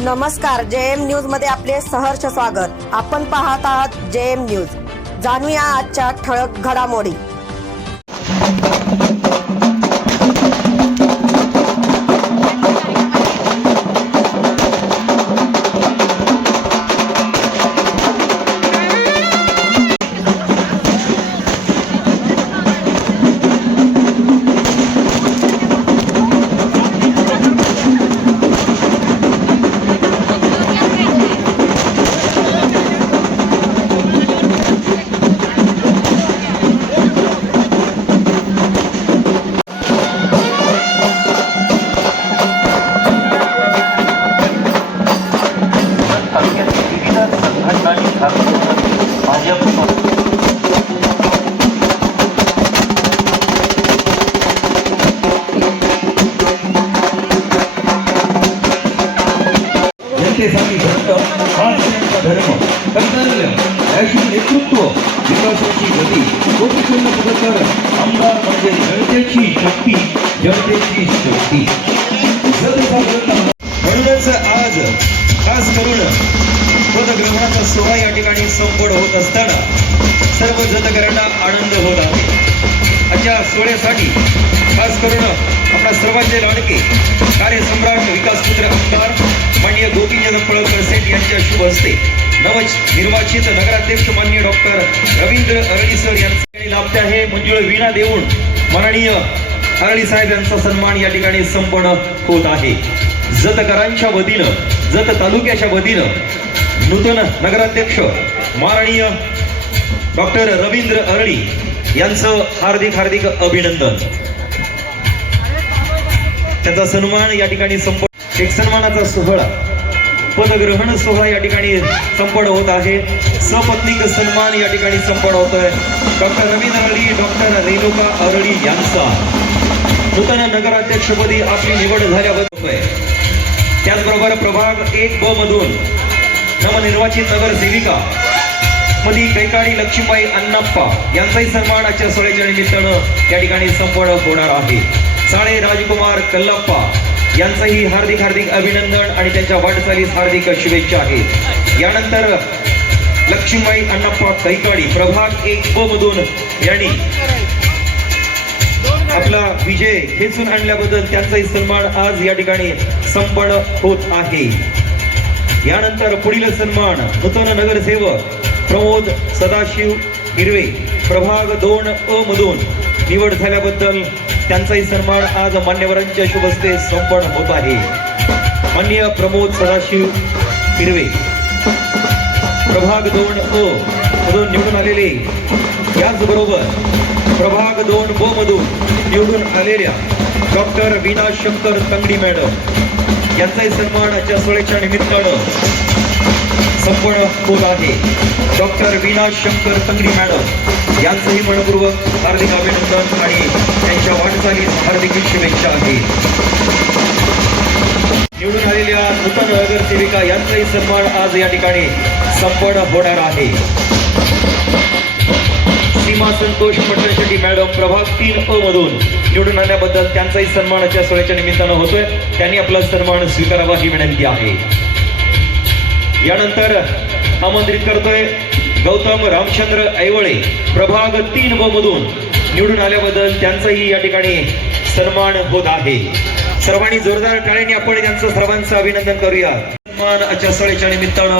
नमस्कार, JM news मध्ये आपले सहर्ष स्वागत। आपण पाहत आहात JM न्यूज। जाणूया आजच्या ठळक घडामोडी। धर्म कर्तव्य याची नेतृत्व विकासाची गती गोपीचंद पदकर आमदार म्हणजे जनतेची शक्ती जनतेची शक्ती। म्हणूनच आज खास करून पदग्रहणाचा सोहळा या ठिकाणी संपन्न होत असताना सर्व जतकरांना आनंद होत आहे। आजच्या सोहळ्यासाठी खास करून आपल्या सर्वांचे लाडके कार्यसम्राट विकासपुत्र आमदार माननीय गोपीचंद पडळकर सेठ यांच्या शुभ हस्ते नवनिर्वाचित नगराध्यक्ष माननीय डॉक्टर रवींद्र अरळी सर यांचा लाभते आहे। मंजुळ वीणा देऊन माननीय अरळी साहेब यांचा सन्मान या ठिकाणी संपन्न होत आहे। जतकरांच्या वतीनं जत तालुक्याच्या वतीनं नूतन नगराध्यक्ष माननीय डॉक्टर रवींद्र अरळी यांचं हार्दिक हार्दिक अभिनंदन। त्याचा सन्मान या ठिकाणी संपन्न एक सन्मानाचा सोहळा पदग्रहण सोहळा या ठिकाणी संपन्न होत आहे। सपत्नीक सन्मान या ठिकाणी संपन्न होतोय। डॉक्टर रवींद्र अरळी डॉक्टर रेणुका अरळी यांचा नूतन नगराध्यक्षपदी आपली निवड झाल्याबद्दल त्याचबरोबर प्रभाग 1 ब मधून नवनिर्वाचित नगरसेविका मधी कैकाडी लक्ष्मीबाई अण्णाप्पा यांचाही सन्मान आजच्या सोहळ्याच्या निमित्तानं या ठिकाणी संपन्न होणार आहे। साळे राजकुमार कल्लाप्पा यांचंही हार्दिक हार्दिक अभिनंदन आणि त्यांच्या वाटचालीस हार्दिक शुभेच्छा आहेत। यानंतर लक्ष्मीबाई अण्णाप्पा कैकाडी प्रभाग 1 ब मधून यांनी आपला विजय खेचून आणल्याबद्दल त्यांचाही सन्मान आज या ठिकाणी संपन्न होत आहे। यानंतर पुढील सन्मान नूतन नगरसेवक प्रमोद सदाशिव हिरवे प्रभाग 2 अ मधून निवड झाल्याबद्दल त्यांचाही सन्मान आज मान्यवरांच्या शुभ हस्ते संपन्न होत आहे। माननीय प्रमोद सदाशिव हिरवे प्रभाग 2 अ मधून निवडून आलेले याचबरोबर प्रभाग 2 ब मधून निवडून आलेल्या डॉक्टर वीणा शंकर तंगडी मॅडम यांचाही सन्मान आजच्या सोहळ्याच्या निमित्तानं संपन्न होत आहे। डॉक्टर वीणा शंकर तंगडी मॅडम यांचंही मनपूर्वक हार्दिक अभिनंदन आणि त्यांच्या वाटचालीस हार्दिक शुभेच्छा आहेत। निवडून आलेल्या नूतन नगरसेविका यांचाही सन्मान आज या ठिकाणी संपन्न होणार आहे। सीमा संतोष पटणशेट्टी मॅडम प्रभाग 3 अ मधून निवडून आल्याबद्दल त्यांचाही सन्मानाच्या सोहळ्याच्या निमित्तानं होतोय। त्यांनी आपला सन्मान स्वीकारावा ही विनंती आहे। यानंतर आमंत्रित करतोय गौतम रामचंद्र ऐवळे प्रभाग 3 ब मधून निवडून आल्याबद्दल त्यांचाही या ठिकाणी सन्मान होत आहे। सर्वांनी जोरदार टाळ्यांनी आपण त्यांचं सर्वांचं अभिनंदन करूया। सन्मान आजच्या सोहळ्याच्या निमित्तानं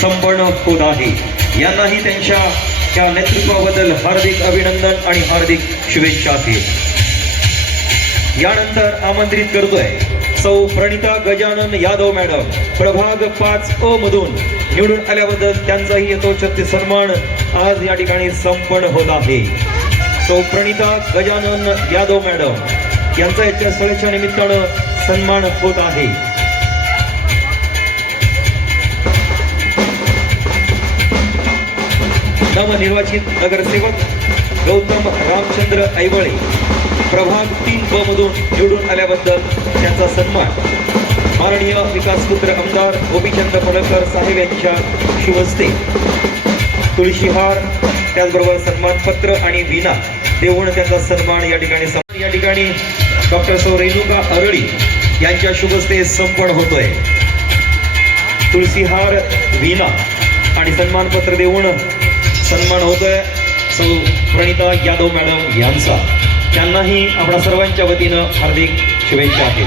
संपन्न होत आहे। यांनाही त्यांच्या या नेतृत्वाबद्दल हार्दिक अभिनंदन आणि हार्दिक शुभेच्छा आहेत। यानंतर आमंत्रित करतोय सौ प्रणिता गजानन यादव मॅडम प्रभाग 5 अ मधून निवडून आल्याबद्दल त्यांचाही यथोचित सन्मान आज या ठिकाणी संपन्न होत आहे। सौ प्रणिता गजानन यादव मॅडम यांचा याच्या सोहळ्याच्या निमित्तानं सन्मान होत आहे। नवनिर्वाचित नगरसेवक गौतम रामचंद्र ऐवळे प्रभाग 3 ब मधून निवडून आल्याबद्दल त्यांचा सन्मान माननीय विकासपुत्र आमदार गोपीचंद पडळकर साहेब यांच्या शुभ हस्ते तुळशीहार त्याचबरोबर सन्मानपत्र आणि वीणा देऊन त्यांचा सन्मान या ठिकाणी डॉक्टर सौ रेणुका अरळी यांच्या शुभ हस्ते संपन्न होतोय। तुळशीहार वीणा आणि सन्मानपत्र देऊन सन्मान होतोय सौ प्रणिता यादव मॅडम यांचा. त्यांनाही आपल्या सर्वांच्या वतीनं हार्दिक शुभेच्छा आहेत.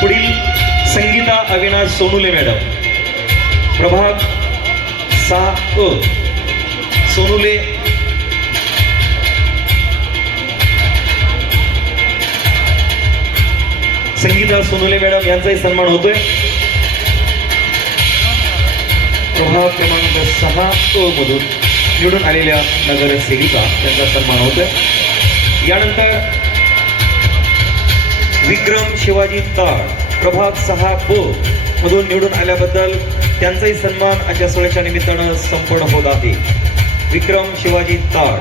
पुढील संगीता अविनाश सोनुले मॅडम, प्रभाग 6 सोनुले. संगीता सोनुले मॅडम यांचाही सन्मान होतोय. प्रभाग क्रमांक 6 मधून निवडून आलेल्या नगरसेविका यांचा सन्मान होतोय. यानंतर विक्रम शिवाजी ताड, प्रभाग 6 मधून निवडून आल्याबद्दल त्यांचाही सन्मान आजच्या सोहळ्याच्या निमित्तानं संपन्न होत आहे. विक्रम शिवाजी ताड,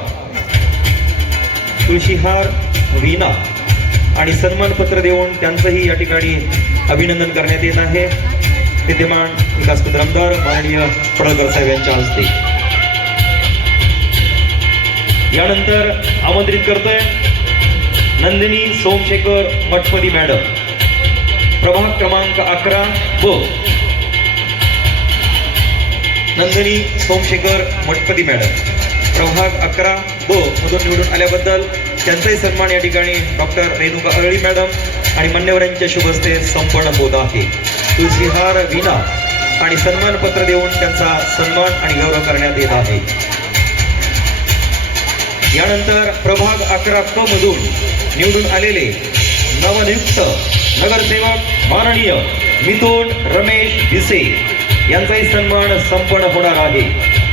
तुळशीहार वीणा आणि सन्मानपत्र देऊन त्यांचंही या ठिकाणी अभिनंदन करण्यात येत आहे. विद्यमान विकास आमदार माननीय पडळकर साहेब यांच्या हस्ते. यानंतर आमंत्रित करतोय नंदिनी सोमशेखर मठपती मॅडम, प्रभाग क्रमांक 11 नंदिनी सोमशेखर मठपती मॅडम, प्रभाग 11 मधून निवडून आल्याबद्दल त्यांचाही सन्मान या ठिकाणी डॉक्टर रेणुका अरळी मॅडम आणि मान्यवरांच्या शुभ हस्ते संपन्न होत आहे. तुळशीहार वीणा आणि सन्मानपत्र देऊन त्यांचा सन्मान आणि गौरव करण्यात येत आहे. यानंतर प्रभाग 11 मधून निवडून आलेले नवनियुक्त नगरसेवक माननीय मिथुन रमेश भिसे यांचाही सन्मान संपन्न होणार आहे.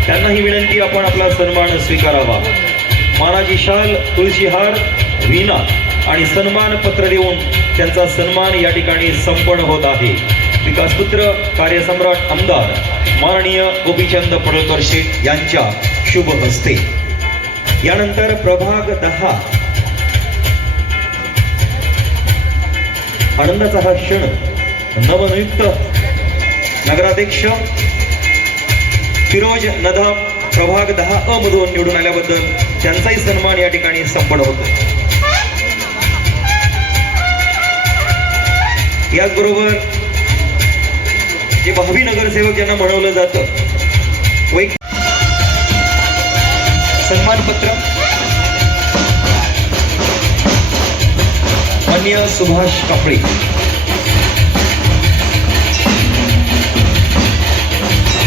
त्यांनाही विनंती आपण आपला सन्मान स्वीकारावा. मानाची शाल, तुळशीहार वीणा आणि सन्मानपत्र देऊन त्यांचा सन्मान या ठिकाणी संपन्न होत आहे. विकासपुत्र कार्यसम्राट आमदार माननीय गोपीचंद पडळकर शेठ यांच्या शुभ हस्ते. यानंतर प्रभाग 10 आनंदाचा हा क्षण नवनियुक्त नगराध्यक्ष फिरोज नदाम, प्रभाग 10 मधून निवडून आल्याबद्दल त्यांचाही सन्मान या ठिकाणी संपन्न होतो. याचबरोबर जे भावी नगरसेवक यांना म्हणवलं जातं सन्मानपत्र माननीय सुभाष कापळे,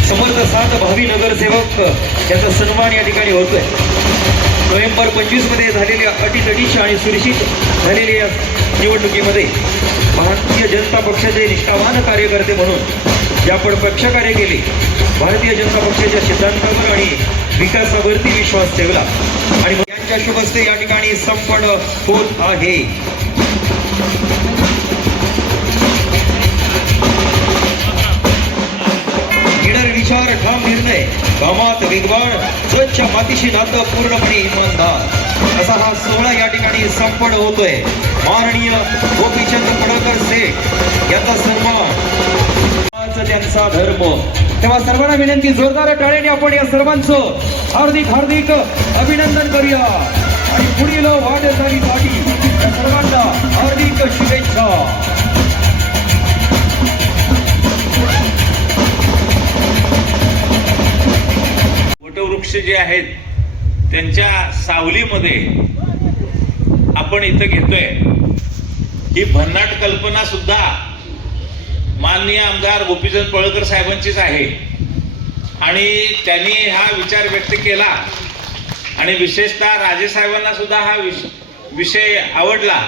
समर्थ 7 भावी नगरसेवक यांचा सन्मान या ठिकाणी होतोय. नोव्हेंबर 25 मध्ये झालेल्या अटीतटीच्या आणि सुरक्षित झालेल्या निवडणुकीमध्ये भारतीय जनता पक्षाचे निष्ठावान कार्यकर्ते म्हणून जे आपण पक्षकार्य केले, भारतीय जनता पक्षाच्या सिद्धांतावर आणि विकासावरती विश्वास ठेवला आणि यांच्या शुभ हस्ते या ठिकाणी संपन्न होत आहे. निडर विचार, ठाम निर्णय, कामात वेगवान, स्वच्छ मातीशी नातं पूर्णपणे इमानदार असा हा सोहळा या ठिकाणी संपन्न होतोय. माननीय गोपीचंद पडळकर शेठ याचा सन्मान, त्यांचा धर्म. तेव्हा सर्वांना विनंती, जोरदार टाळ्याने आपण या सर्वांचं हार्दिक हार्दिक अभिनंदन करूया आणि पुढील वाटचालीसाठी या सर्वांना हार्दिक शुभेच्छा. वटवृक्ष जे आहेत त्यांच्या सावलीमध्ये आपण इथं घेतोय. ही भन्नाट कल्पना सुद्धा माननीय आमदार गोपीचंद पडळकर साहेबांचीच आहे आणि त्यांनी हा विचार व्यक्त केला आणि विशेषतः राजेसाहेबांना सुद्धा हा विषय आवडला.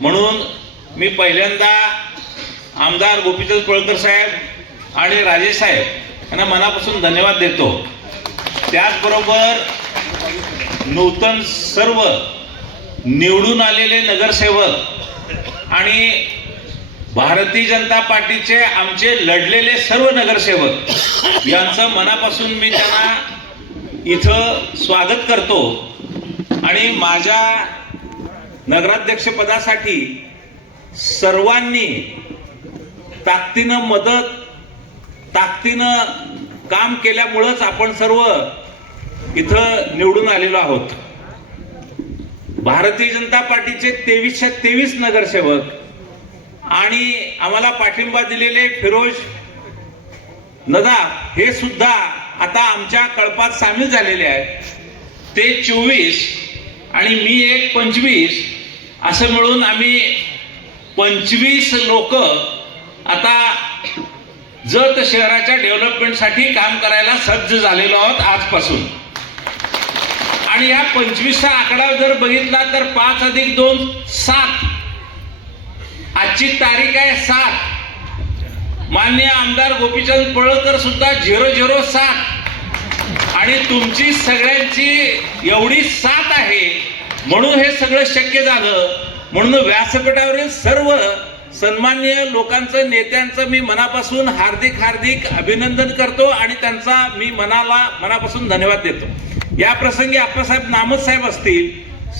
म्हणून मी पहिल्यांदा आमदार गोपीचंद पडळकर साहेब आणि राजेसाहेब यांना मनापासून धन्यवाद देतो. त्याचबरोबर नूतन सर्व निवडून आलेले नगरसेवक आणि भारतीय जनता पार्टीचे आमचे लढलेले सर्व नगरसेवक यांचं मनापासून मी त्यांना इथं स्वागत करतो आणि माझ्या नगराध्यक्षपदासाठी सर्वांनी ताकदीनं ताकदीनं काम केल्यामुळंच आपण सर्व इथं निवडून आलेलो आहोत. भारतीय जनता पार्टीचे 23च्या 23 नगरसेवक आणि आम्हाला पाठिंबा दिलेले फिरोज नदाफ हे सुद्धा आता आमच्या कळपात सामील झालेले आहेत. ते 24 आणि मी एक 25 असं मिळून आम्ही 25 लोक आता जत शहराच्या डेव्हलपमेंटसाठी काम करायला सज्ज झालेलो आहोत आजपासून. आणि या 25चा आकडा जर बघितला तर 5 अधिक 2 7. आजची तारीख आहे 7. माननीय आमदार गोपीचंद पडळकर सुद्धा 007 आणि तुमची सगळ्यांची एवढी साथ आहे म्हणून हे सगळं शक्य झालं. म्हणून व्यासपीठावरील सर्व सन्माननीय लोकांचं, नेत्यांचं मी मनापासून हार्दिक अभिनंदन करतो आणि त्यांचा मी मनापासून धन्यवाद देतो. या प्रसंगी आप्पासाहेब नामत साहेब असतील,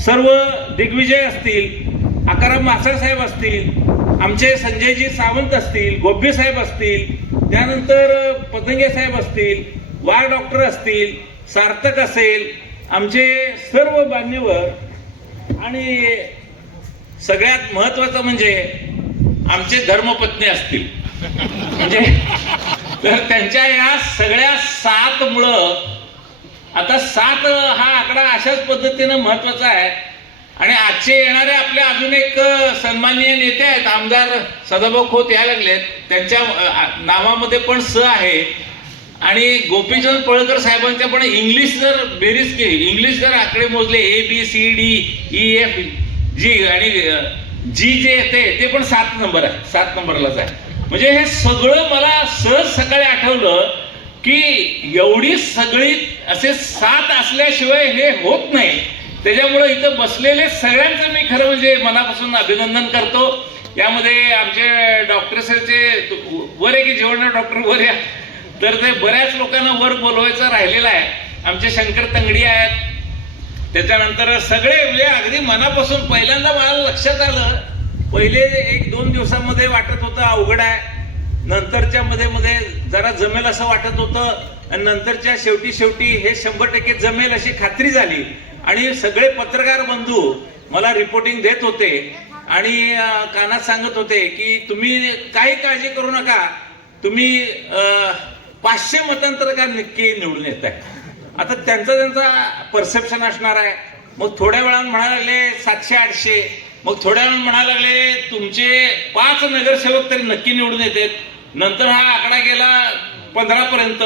सर्व दिग्विजय असतील, आकाराम मासळ साहेब असतील, आमचे संजयजी सावंत असतील, गोब्बे साहेब असतील, त्यानंतर पतंगे साहेब असतील, वार डॉक्टर असतील, सार्थक असेल, आमचे सर्व मान्यवर आणि सगळ्यात महत्वाचं म्हणजे आमचे धर्मपत्नी असतील. म्हणजे तर त्यांच्या या सगळ्या 7 मुळे आता 7 हा आकडा अशाच पद्धतीनं महत्वाचा आहे. आणि आजचे येणारे आपले अजून एक सन्माननीय नेते आहेत, आमदार सदाभाऊ खोत यायला लागलेत, त्यांच्या नावामध्ये पण स आहे. आणि गोपीचंद पडळकर साहेबांच्या पण इंग्लिश जर बेरीज केली, इंग्लिश जर आकडे मोजले ABCDEFG आणि जी जे येते ते पण 7 नंबर आहे, 7 नंबरलाच आहे. म्हणजे हे सगळं मला सहज सकाळी आठवलं की एवढी सगळी असे 7 असल्याशिवाय हे होत नाही. त्याच्यामुळे इथं बसलेले सगळ्यांचं मी खरं म्हणजे मनापासून अभिनंदन करतो. यामध्ये आमचे डॉक्टर्सचे वर आहे की जेवण डॉक्टर वर या, तर ते बऱ्याच लोकांना वर बोलवायचं राहिलेलं आहे. आमचे शंकर तंगडी आहेत, त्याच्यानंतर सगळे म्हणजे अगदी मनापासून. पहिल्यांदा मला लक्षात आलं, पहिले 1-2 दिवसामध्ये वाटत होतं अवघड आहे, नंतरच्या मध्ये जरा जमेल असं वाटत होतं आणि नंतरच्या शेवटी हे 100% जमेल अशी खात्री झाली. आणि सगळे पत्रकार बंधू मला रिपोर्टिंग देत होते आणि कानात सांगत होते की तुम्ही काही काळजी करू नका, तुम्ही 500 मतांतर का नक्की निवडून येत आहे. आता त्यांचा परसेप्शन असणार आहे. मग थोड्या वेळानं म्हणायला लागले 700-800, मग थोड्या वेळानं म्हणायला लागले तुमचे 5 नगरसेवक तरी नक्की निवडून येतात. नंतर हा आकडा गेला 15 पर्यंत.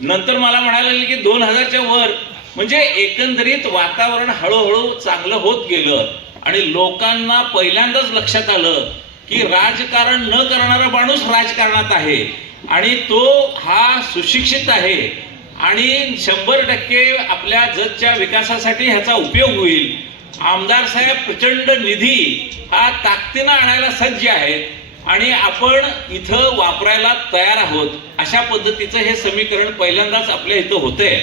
नंतर मला म्हणायला लागले की 2000च्या वर. म्हणजे एकंदरीत वातावरण हळूहळू चांगलं होत गेलं आणि लोकांना पहिल्यांदाच लक्षात आलं की राजकारण न करणारा माणूस राजकारणात आहे आणि तो हा सुशिक्षित आहे आणि 100% आपल्या जतच्या विकासासाठी ह्याचा उपयोग होईल. आमदार साहेब प्रचंड निधी हा ताकदीनं आणायला सज्ज आहेत आणि आपण इथं वापरायला तयार आहोत. अशा पद्धतीचं हे समीकरण पहिल्यांदाच आपल्या इथं होतंय.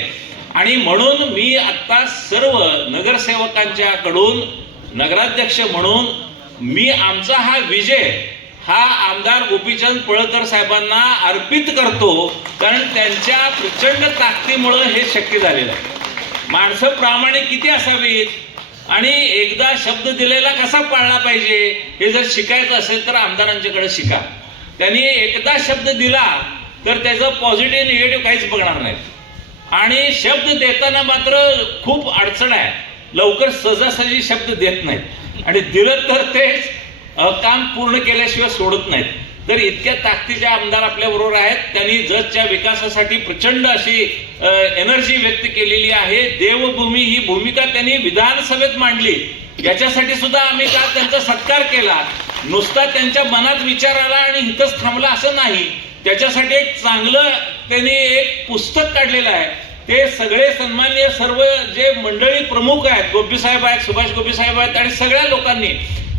आणि म्हणून मी आता सर्व नगरसेवकांच्या कडून नगराध्यक्ष म्हणून मी आमचा हा विजय हा आमदार गोपीचंद पडळकर साहेबांना अर्पित करतो, कारण त्यांच्या प्रचंड ताकदीमुळे हे शक्य झालेलं आहे. माणसं प्रामाणिक किती असावीत आणि एकदा शब्द दिलेला कसा पाळला पाहिजे हे जर शिकायचं असेल तर आमदारांच्याकडे शिका. त्यांनी एकदा शब्द दिला तर त्याचं पॉझिटिव्ह निगेटिव्ह काहीच बघणार नाही. आणि शब्द देताना मात्र खूप अडचण आहे, लवकर सहजासहजी शब्द देत नाहीत आणि दिलं तर ते काम पूर्ण केल्याशिवाय सोडत नाहीत. तर इतक्या ताकदीचे आमदार आपल्या बरोबर आहेत. त्यांनी जतच्या विकासासाठी प्रचंड अशी एनर्जी व्यक्त केलेली आहे. देवभूमी ही भूमिका त्यांनी विधानसभेत मांडली, याच्यासाठी सुद्धा आम्ही काल त्यांचा सत्कार केला. नुसता त्यांच्या मनात विचार आला आणि इथंच थांबला असं नाही, त्याच्यासाठी एक चांगलं त्यांनी एक पुस्तक काढलेलं आहे. ते सगळे सन्माननीय सर्व जे मंडळी प्रमुख आहेत, गोपी साहेब आहेत, सुभाष गोपी साहेब आहेत आणि सगळ्या लोकांनी,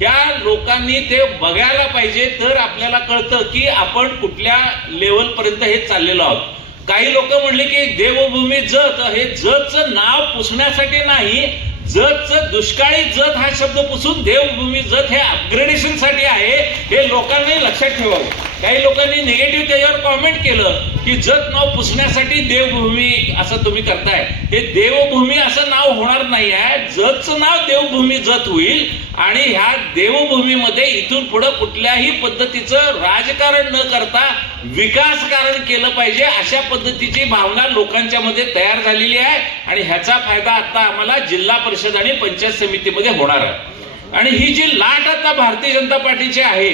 या लोकांनी ते बघायला पाहिजे. तर आपल्याला कळतं की आपण कुठल्या लेवल पर्यंत हे चाललेलो आहोत. काही लोक म्हणले की देवभूमी जत, हे जतचं नाव पुसण्यासाठी नाही, जतचं दुष्काळी जत हा शब्द पुसून देवभूमी जत हे अपग्रेडेशन साठी आहे. हे लोकांनी लक्षात ठेवावं. काही लोकांनी निगेटिव्ह त्याच्यावर कॉमेंट केलं की जत नाव पुसण्यासाठी देवभूमी असं तुम्ही करताय. हे देवभूमी असं नाव होणार नाही आहे. जतचं नाव देवभूमी जत होईल आणि ह्या देवभूमीमध्ये इथून पुढे कुठल्याही पद्धतीचं राजकारण न करता विकासकारण केलं पाहिजे अशा पद्धतीची भावना लोकांच्या मध्ये तयार झालेली आहे आणि ह्याचा फायदा आता आम्हाला जिल्हा परिषद आणि पंचायत समितीमध्ये होणार आहे. आणि ही जी लाट आता भारतीय जनता पार्टीची आहे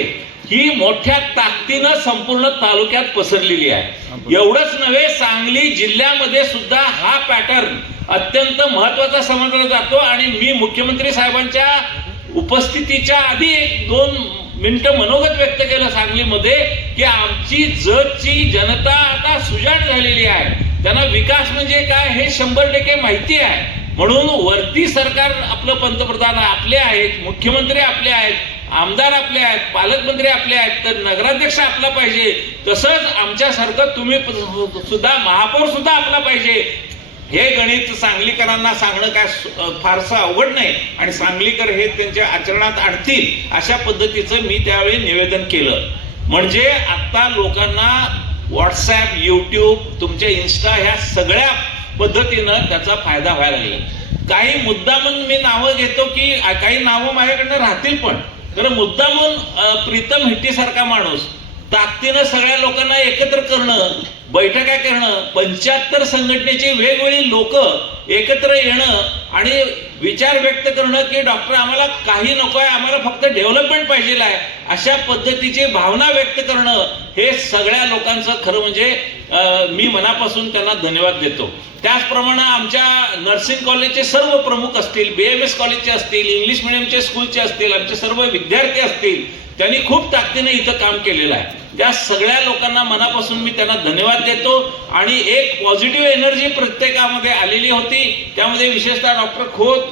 ही मोठ्या ताकदीनं संपूर्ण तालुक्यात पसरलेली आहे. एवढंच नव्हे, सांगली जिल्ह्यामध्ये सुद्धा हा पॅटर्न अत्यंत महत्वाचा समजला जातो. आणि मी मुख्यमंत्री साहेबांच्या उपस्थितीच्या आधी 1-2 मिनिटं मनोगत व्यक्त केलं सांगलीमध्ये की आमची जतची जनता आता सुजाण झालेली आहे. त्यांना विकास म्हणजे काय हे 100% माहिती आहे. म्हणून वरती सरकार आपलं पंतप्रधान आपले आहेत, मुख्यमंत्री आपले आहेत, आमदार आपले आहेत, पालकमंत्री आपले आहेत, तर नगराध्यक्ष आपला पाहिजे. तसंच आमच्यासारखं तुम्ही सुद्धा महापौर सुद्धा आपला पाहिजे. हे गणित सांगलीकरांना सांगणं काय फारसं अवघड नाही आणि सांगलीकर हे त्यांच्या आचरणात आणतील अशा पद्धतीचं मी त्यावेळी निवेदन केलं. म्हणजे आता लोकांना व्हॉट्सॲप, यूट्यूब, तुमच्या इन्स्टा ह्या सगळ्या पद्धतीनं त्याचा फायदा व्हायला लागला. काही मुद्दामून मी नावं घेतो की काही नावं माझ्याकडनं राहतील, पण तर मुद्दामून प्रीतम हिट्टीसारखा माणूस ताकदीनं सगळ्या लोकांना एकत्र करणं, बैठका करणं, 75 संघटनेची वेगवेगळी लोक एकत्र येणं आणि विचार व्यक्त करणं की डॉक्टर आम्हाला काही नको आहे, आम्हाला फक्त डेव्हलपमेंट पाहिजे आहे, अशा पद्धतीची भावना व्यक्त करणं हे सगळ्या लोकांचं खरं म्हणजे मी मनापासून त्यांना धन्यवाद देतो. त्याचप्रमाणे आमच्या नर्सिंग कॉलेजचे सर्व प्रमुख असतील, BMS कॉलेजचे असतील, इंग्लिश मिडियमचे स्कूलचे असतील, आमचे सर्व विद्यार्थी असतील, त्यांनी खूप ताकदीने इथं काम केलेलं आहे. त्या सगळ्या लोकांना मनापासून मी त्यांना धन्यवाद देतो. आणि एक पॉझिटिव्ह एनर्जी प्रत्येकामध्ये आलेली होती. त्यामध्ये विशेषतः डॉक्टर खोत,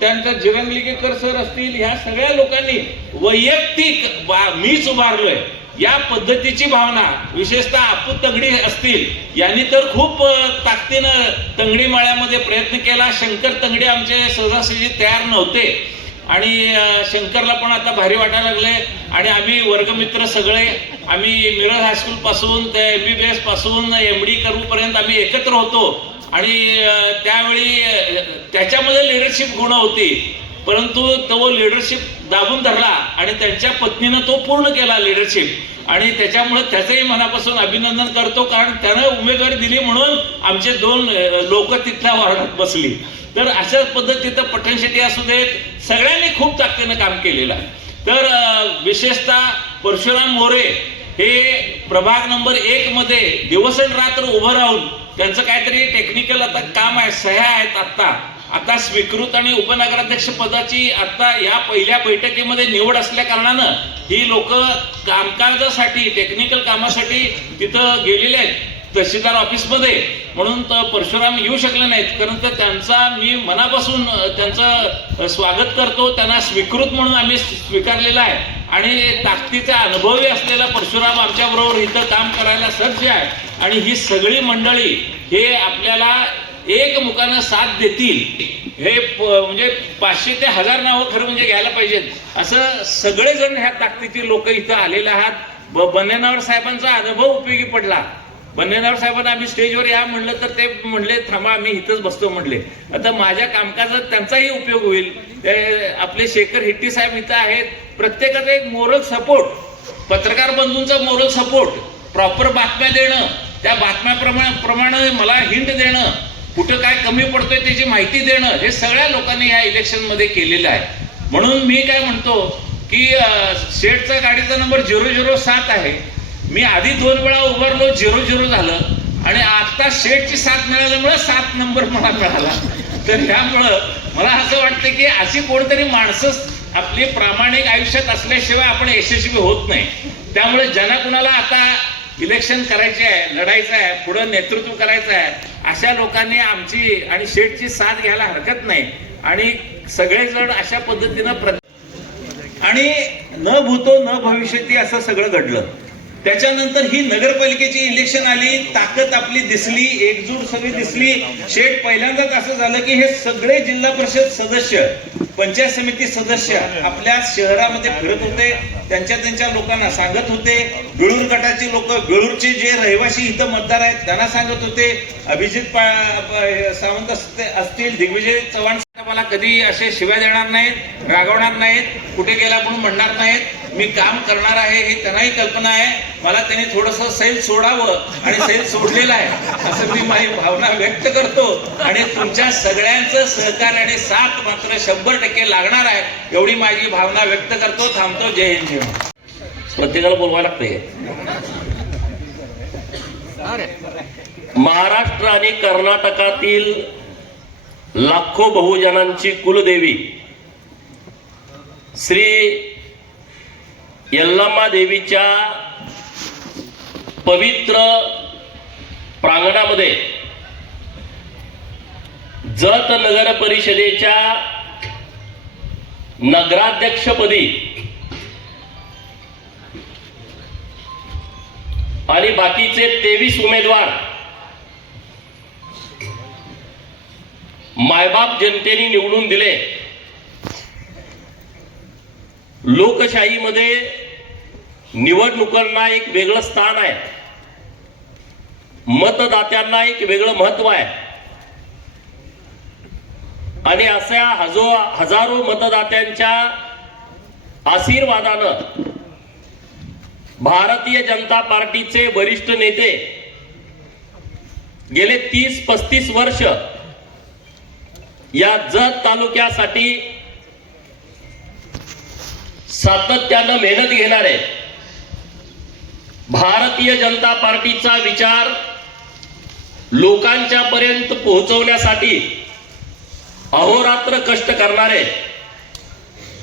त्यानंतर जिरंगलिकेकर सर असतील, ह्या सगळ्या लोकांनी वैयक्तिक मीच उभारलोय या पद्धतीची भावना, विशेषतः आपू तंगडी असतील, यांनी तर खूप ताकदीनं तंगडी माळ्यामध्ये प्रयत्न केला. शंकर तंगडी आमचे सहजासहजी तयार नव्हते आणि शंकरला पण आता भारी वाटायला लागले. आणि आम्ही वर्गमित्र सगळे आम्ही मिरज हायस्कूल पासून ते MBBS पासून MD करूपर्यंत आम्ही एकत्र होतो. आणि त्यावेळी त्याच्यामध्ये लिडरशिप गुण होती, परंतु तो लिडरशिप दाबून धरला आणि त्यांच्या पत्नीनं तो पूर्ण केला लिडरशिप. आणि त्याच्यामुळे त्याचंही मनापासून अभिनंदन करतो, कारण त्यानं उमेदवारी दिली म्हणून आमचे 2 लोक तिथल्या वार्डात बसली. तर अशा पद्धतीचं पठण शेट्टी असू देत, सगळ्यांनी खूप ताकदीनं काम केलेलं आहे. तर विशेषतः परशुराम मोरे हे प्रभाग नंबर 1 मध्ये दिवसरात्र उभं राहून त्यांचं काहीतरी टेक्निकल आता काम आहे, सह्या आहेत आता स्वीकृत आणि उपनगराध्यक्ष पदाची आता या पहिल्या बैठकीमध्ये निवड असल्या कारणानं ही लोक कामकाजासाठी, टेक्निकल कामासाठी तिथं गेलेले आहेत तहसीलदार ऑफिसमध्ये. म्हणून परशुराम येऊ शकले नाहीत, कारण तर त्यांचा मी मनापासून त्यांचं स्वागत करतो. त्यांना स्वीकृत म्हणून आम्ही स्वीकारलेला आहे आणि ताकदीचा अनुभवी असलेला परशुराम आमच्याबरोबर इथं काम करायला सज्ज आहे. आणि ही सगळी मंडळी हे आपल्याला एकमुखानं साथ देतील. हे म्हणजे 500 ते 1000 नावं खरं म्हणजे घ्यायला पाहिजेत. असं सगळेजण ह्या ताकदीचे लोक इथं आलेले आहात. बन्नेनावर साहेबांचा अनुभव उपयोगी पडला. बन्नेनावर साहेबांना आम्ही स्टेजवर या म्हणलं तर ते म्हणले थांबा आम्ही इथंच बसतो म्हणले. आता माझ्या कामकाजात त्यांचाही उपयोग होईल. आपले शेखर हिट्टी साहेब इथं आहेत. प्रत्येकाचा एक मोरल सपोर्ट, पत्रकार बंधूंचा मोरल सपोर्ट, प्रॉपर बातम्या देणं, त्या बातम्याप्रमाणे मला हिंट देणं, कुठं काय कमी पडतोय त्याची माहिती देणं, हे सगळ्या लोकांनी या इलेक्शन मध्ये केलेलं आहे. म्हणून मी काय म्हणतो की शेठचा गाडीचा नंबर 007 आहे. मी आधी 2 वेळा उभारलो, 00 झालं आणि आता शेठची साथ मिळाल्यामुळे 7 नंबर मला मिळाला. तर ह्यामुळं मला असं वाटतं की अशी कोणतरी माणसं आपली प्रामाणिक आयुष्यात असल्याशिवाय आपण यशस्वी होत नाही. त्यामुळे ज्यांना कुणाला आता इलेक्शन करायचे आहे, लढायचं आहे, पुढं नेतृत्व करायचं आहे, अशा लोकांनी आमची आणि शेठची साथ घ्यायला हरकत नाही. आणि सगळेजण अशा पद्धतीनं आणि न भूतो न भविष्यती असं सगळं घडलं. त्याच्यानंतर ही नगरपालिकेची इलेक्शन आली, ताकद आपली दिसली, एकजूट सगळी दिसली. शेठ पहिल्यांदाच असं झालं की हे सगळे जिल्हा परिषद सदस्य, पंचायत समिती सदस्य आपल्या शहरामध्ये फिरत होते, त्यांच्या लोकांना सांगत होते. बेळूर गटाचे लोक, बेळूरचे जे रहिवासी इथं मतदार आहेत त्यांना सांगत होते. अभिजित सावंत असतील, दिग्विजय चव्हाण मला कधी असे शिव्या देणार नाहीत, रागवणार नाहीत, कुठे गेला म्हणून म्हणणार नाहीत. मी काम करणार आहे हे त्यांनाही कल्पना आहे. मला त्यांनी थोडंसं सैल सोडावं आणि सैल सोडलेलं आहे असं मी माझी भावना व्यक्त करतो. आणि तुमच्या सगळ्यांचं सहकार्य आणि साथ मात्र 100% लागणार आहे एवढी माझी भावना व्यक्त करतो. थांबतो. जय हिंद. जय प्रत्येकाला बोलवायला लागते. महाराष्ट्र आणि कर्नाटकातील लाखो बहुजनांची कुलदेवी श्री यल्लामा देवीच्या पवित्र प्रांगणामध्ये जत नगर परिषदेच्या नगराध्यक्षपदी आणि बाकीचे 23 उमेदवार मायबाप जनतेने निवडून दिले. लोकशाहीमध्ये निवडणुकांना एक वेगळं स्थान आहे, मतदात्यांना एक वेगळं महत्व आहे. आणि अशा हजारो मतदात्यांच्या आशीर्वादानं भारतीय जनता पार्टीचे वरिष्ठ नेते गेले 30-35 वर्ष या जत तालुक्यासाठी सातत्यानं मेहनत घेणारे, भारतीय जनता पार्टीचा विचार लोकांच्या पर्यंत पोहोचवण्यासाठी अहोरात्र कष्ट करणारे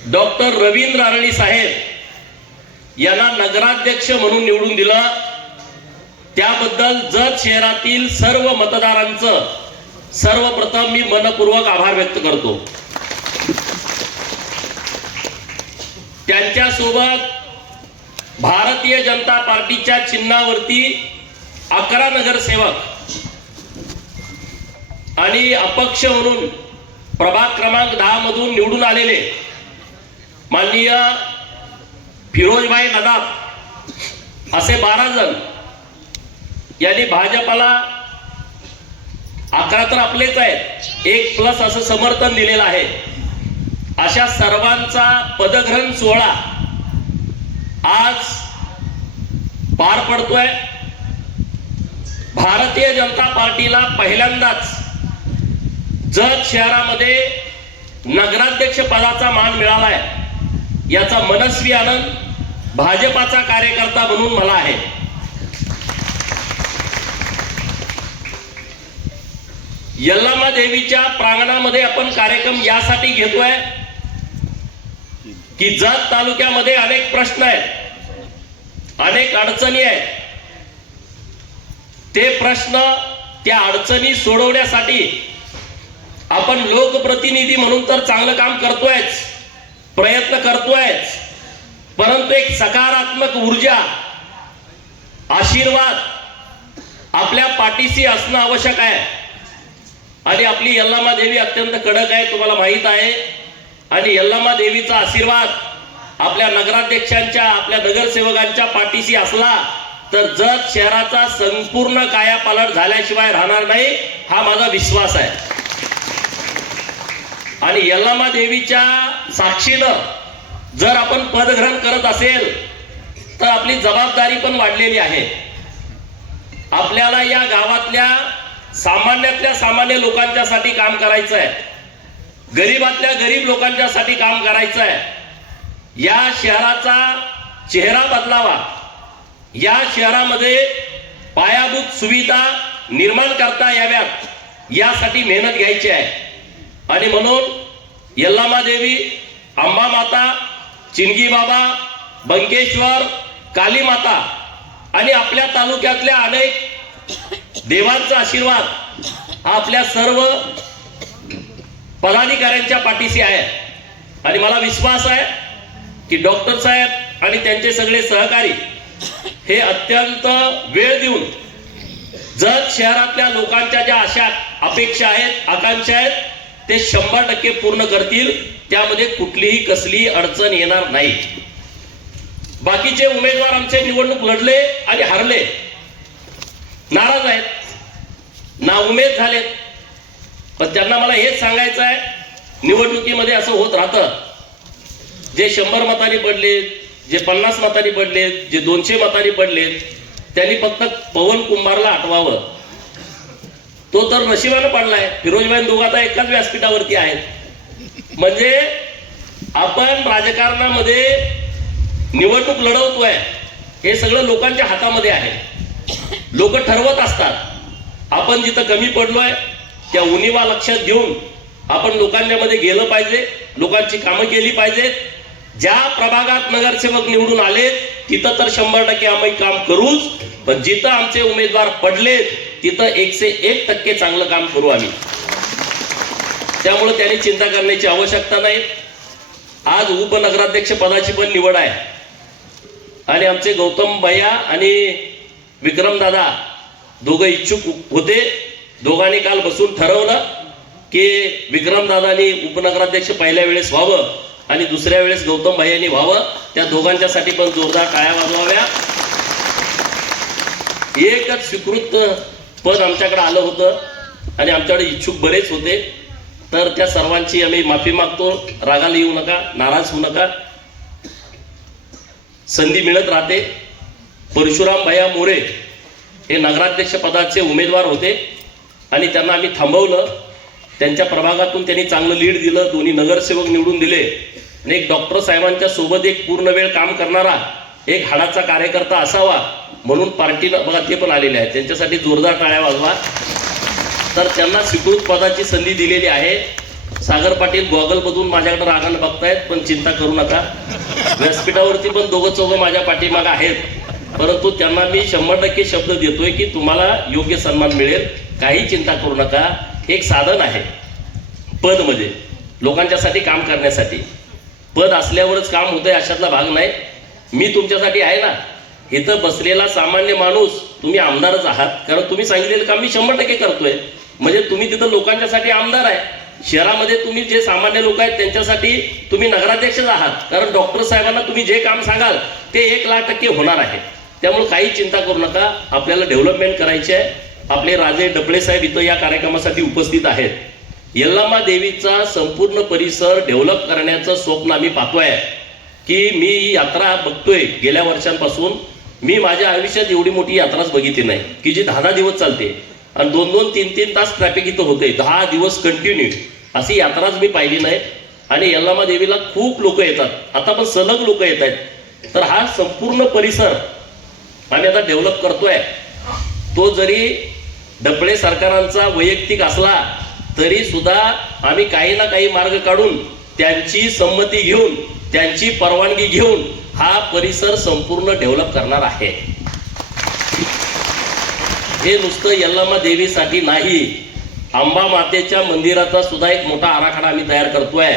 डॉक्टर रवींद्र अरळी साहेब यांना नगराध्यक्ष म्हणून निवडून दिलं. त्याबद्दल जत शहरातील सर्व मतदारांचं सर्वप्रथम मी मनपूर्वक आभार व्यक्त करतो. त्यांच्यासोबत भारतीय जनता पार्टीच्या चिन्हावरती 11 नगरसेवक आणि अपक्ष म्हणून प्रभाग क्रमांक 10 मधून निवडून आलेले माननीय फिरोजभाई नदाफ असे 12 जण यांनी भाजपाला 11 तर आपलेच आहेत, 1+ असं समर्थन दिलेलं आहे. अशा सर्वांचा पदग्रहण सोहळा आज पार पडतोय. भारतीय जनता पार्टीला पहिल्यांदाच जत शहरामध्ये नगराध्यक्ष पदाचा मान मिळालाय. याचा मनस्वी आनंद भाजपाचा कार्यकर्ता म्हणून मला आहे. यल्लामा देवीच्या प्रांगणामध्ये आपण कार्यक्रम यासाठी घेतोय की जत तालुक्यामध्ये अनेक प्रश्न आहेत, अनेक अडचणी आहेत. ते प्रश्न, त्या अडचणी सोडवण्यासाठी आपण लोकप्रतिनिधी म्हणून तर चांगलं काम करतोयच, प्रयत्न करतोयच, परंतु एक सकारात्मक ऊर्जा, आशीर्वाद आपल्या पाठीशी असणं आवश्यक आहे. आणि आपली यल्लामा देवी अत्यंत कडक आहे, तुम्हाला माहित आहे. आणि यल्लामा देवीचा आशीर्वाद आपल्या नगराध्यक्षांच्या, आपल्या नगरसेवकांच्या पाठीशी असला तर जत शहराचा संपूर्ण कायापालट झाल्याशिवाय राहणार नाही, हा माझा विश्वास आहे. आणि यल्लामा देवीच्या साक्षीनं जर आपण पदग्रहण करत असेल तर आपली जबाबदारी पण वाढलेली आहे. आपल्याला या गावातल्या सामान्यातल्या सामान्य लोकांच्यासाठी काम करायचं आहे, गरीबातल्या गरीब लोकांच्यासाठी काम करायचं आहे. या शहराचा चेहरा बदलावा, या शहरामध्ये पायाभूत सुविधा निर्माण करता याव्यात, यासाठी मेहनत घ्यायची आहे. आणि म्हणून यल्लामा देवी, अंबा माता, चिंगी बाबा, बंकेश्वर, काली माता आणि आपल्या तालुक्यातल्या अनेक देवांचा आशीर्वाद हा आपल्या सर्व पदाधिकाऱ्यांच्या पाठीशी आहे. आणि मला विश्वास आहे की डॉक्टर साहेब आणि त्यांचे सगळे सहकारी हे अत्यंत वेळ देऊन जत शहरातल्या लोकांच्या ज्या आशा अपेक्षा आहेत, आकांक्षा आहेत, ते 100% पूर्ण करतील. त्यामध्ये कुठलीही कसलीही अडचण येणार नाही. बाकीचे उमेदवार आमचे निवडणूक लढले आणि हारले, नाराज आहेत, नाउमेद झालेत. पण त्यांना मला हेच सांगायचं आहे, निवडणुकीमध्ये असं होत राहतं. जे 100 मतांनी पडलेत, जे 50 मतांनी पडलेत, जे 200 मतांनी पडलेत, त्यांनी फक्त पवन कुंभारला आठवावं. तो तर नशिबानं पडलाय. फिरोजबाई दोघं आता एकाच व्यासपीठावरती आहेत. म्हणजे आपण राजकारणामध्ये निवडणूक लढवतोय, हे सगळं लोकांच्या हातामध्ये आहे. लोक ठरवत असतात. आपण जिथं कमी पडलोय त्या उणिवा लक्षात घेऊन आपण लोकांच्या मध्ये गेलं पाहिजे, लोकांची कामं केली पाहिजेत. ज्या प्रभागात नगरसेवक निवडून आलेत तिथं तर 100% आम्ही काम करूच, पण जिथं आमचे उमेदवार पडलेत तिथं 101% चांगलं काम करू आम्ही. त्यामुळे त्यांनी चिंता करण्याची आवश्यकता नाही. आज उपनगराध्यक्ष पदाची पण निवड आहे आणि आमचे गौतम भैया आणि विक्रम दादा दोघं इच्छुक होते. दोघांनी काल बसून ठरवलं की विक्रम दादांनी उपनगराध्यक्ष पहिल्या वेळेस व्हावं आणि दुसऱ्या वेळेस गौतम भैयांनी व्हावं. त्या दोघांच्यासाठी पण जोरदार टाळ्या वाजवाव्या. एकच स्वीकृत पद आमच्याकडे आलं होतं आणि आमच्याकडे इच्छुक बरेच होते. तर त्या सर्वांची आम्ही माफी मागतो. रागाला येऊ नका, नाराज होऊ नका. संधी मिळत राहते. परशुराम भैया मोरे हे नगराध्यक्ष पदाचे उमेदवार होते आणि त्यांना आम्ही थांबवलं. त्यांच्या प्रभागातून त्यांनी चांगलं लीड दिलं. दोन्ही नगरसेवक निवडून दिले आणि एक डॉक्टर साहेबांच्या सोबत एक पूर्ण वेळ काम करणारा एक हाडाचा कार्यकर्ता असावा म्हणून पार्टीला बघा ते पण आलेले आहेत. त्यांच्यासाठी जोरदार टाळ्या वाजवा. तर त्यांना स्वीकृत पदाची संधी दिलेली आहे. सागर पाटील गॉगल मधून माझ्याकडे रागानं बघतायत, पण चिंता करू नका. व्यासपीठावरती पण दोघं चौघं माझ्या पाठीमागे आहेत. परंतु त्यांना मी 100% शब्द देतोय की तुम्हाला योग्य सन्मान मिळेल. काही चिंता करू नका. एक साधन आहे पद, म्हणजे लोकांच्यासाठी काम करण्यासाठी. पद असल्यावरच काम होतंय अशातला भाग नाही. मी तुमच्यासाठी आहे ना. इथं बसलेला सामान्य माणूस तुम्ही आमदारच आहात, कारण तुम्ही सांगितलेलं काम मी 100% करतोय. म्हणजे तुम्ही तिथं लोकांच्यासाठी आमदार आहे. शहरामध्ये तुम्ही जे सामान्य लोक आहेत त्यांच्यासाठी तुम्ही नगराध्यक्षच आहात, कारण डॉक्टर साहेबांना तुम्ही जे काम सांगाल ते 1,00,000% होणार आहे. त्यामुळे काही चिंता करू नका. आपल्याला डेव्हलपमेंट करायची आहे. आपले राजे डबळे साहेब इथं या कार्यक्रमासाठी उपस्थित आहेत. यल्लामा देवीचा संपूर्ण परिसर डेव्हलप करण्याचं स्वप्न आम्ही पाहतोय. की मी ही यात्रा बघतोय गेल्या वर्षांपासून. मी माझ्या आयुष्यात एवढी मोठी यात्राच बघितली नाही की जी 10 दिवस चालते आणि 2-2, 3-3 तास ट्रॅफिक इथं होते. 10 दिवस कंटिन्यू अशी यात्राच मी पाहिली नाही. आणि यल्लामा देवीला खूप लोक येतात. आता पण सलग लोक येत आहेत. तर हा संपूर्ण परिसर आम्ही आता डेव्हलप करतोय. तो जरी डबळे सरकारांचा वैयक्तिक असला तरी सुद्धा आम्ही काही ना काही मार्ग काढून त्यांची संमती घेऊन त्यांची परवानगी घेऊन हा परिसर संपूर्ण डेव्हलप करणार आहे. हे नुसतं यल्लामा देवीसाठी नाही, अंबा मातेच्या मंदिराचा सुद्धा एक मोठा आराखडा आम्ही तयार करतोय.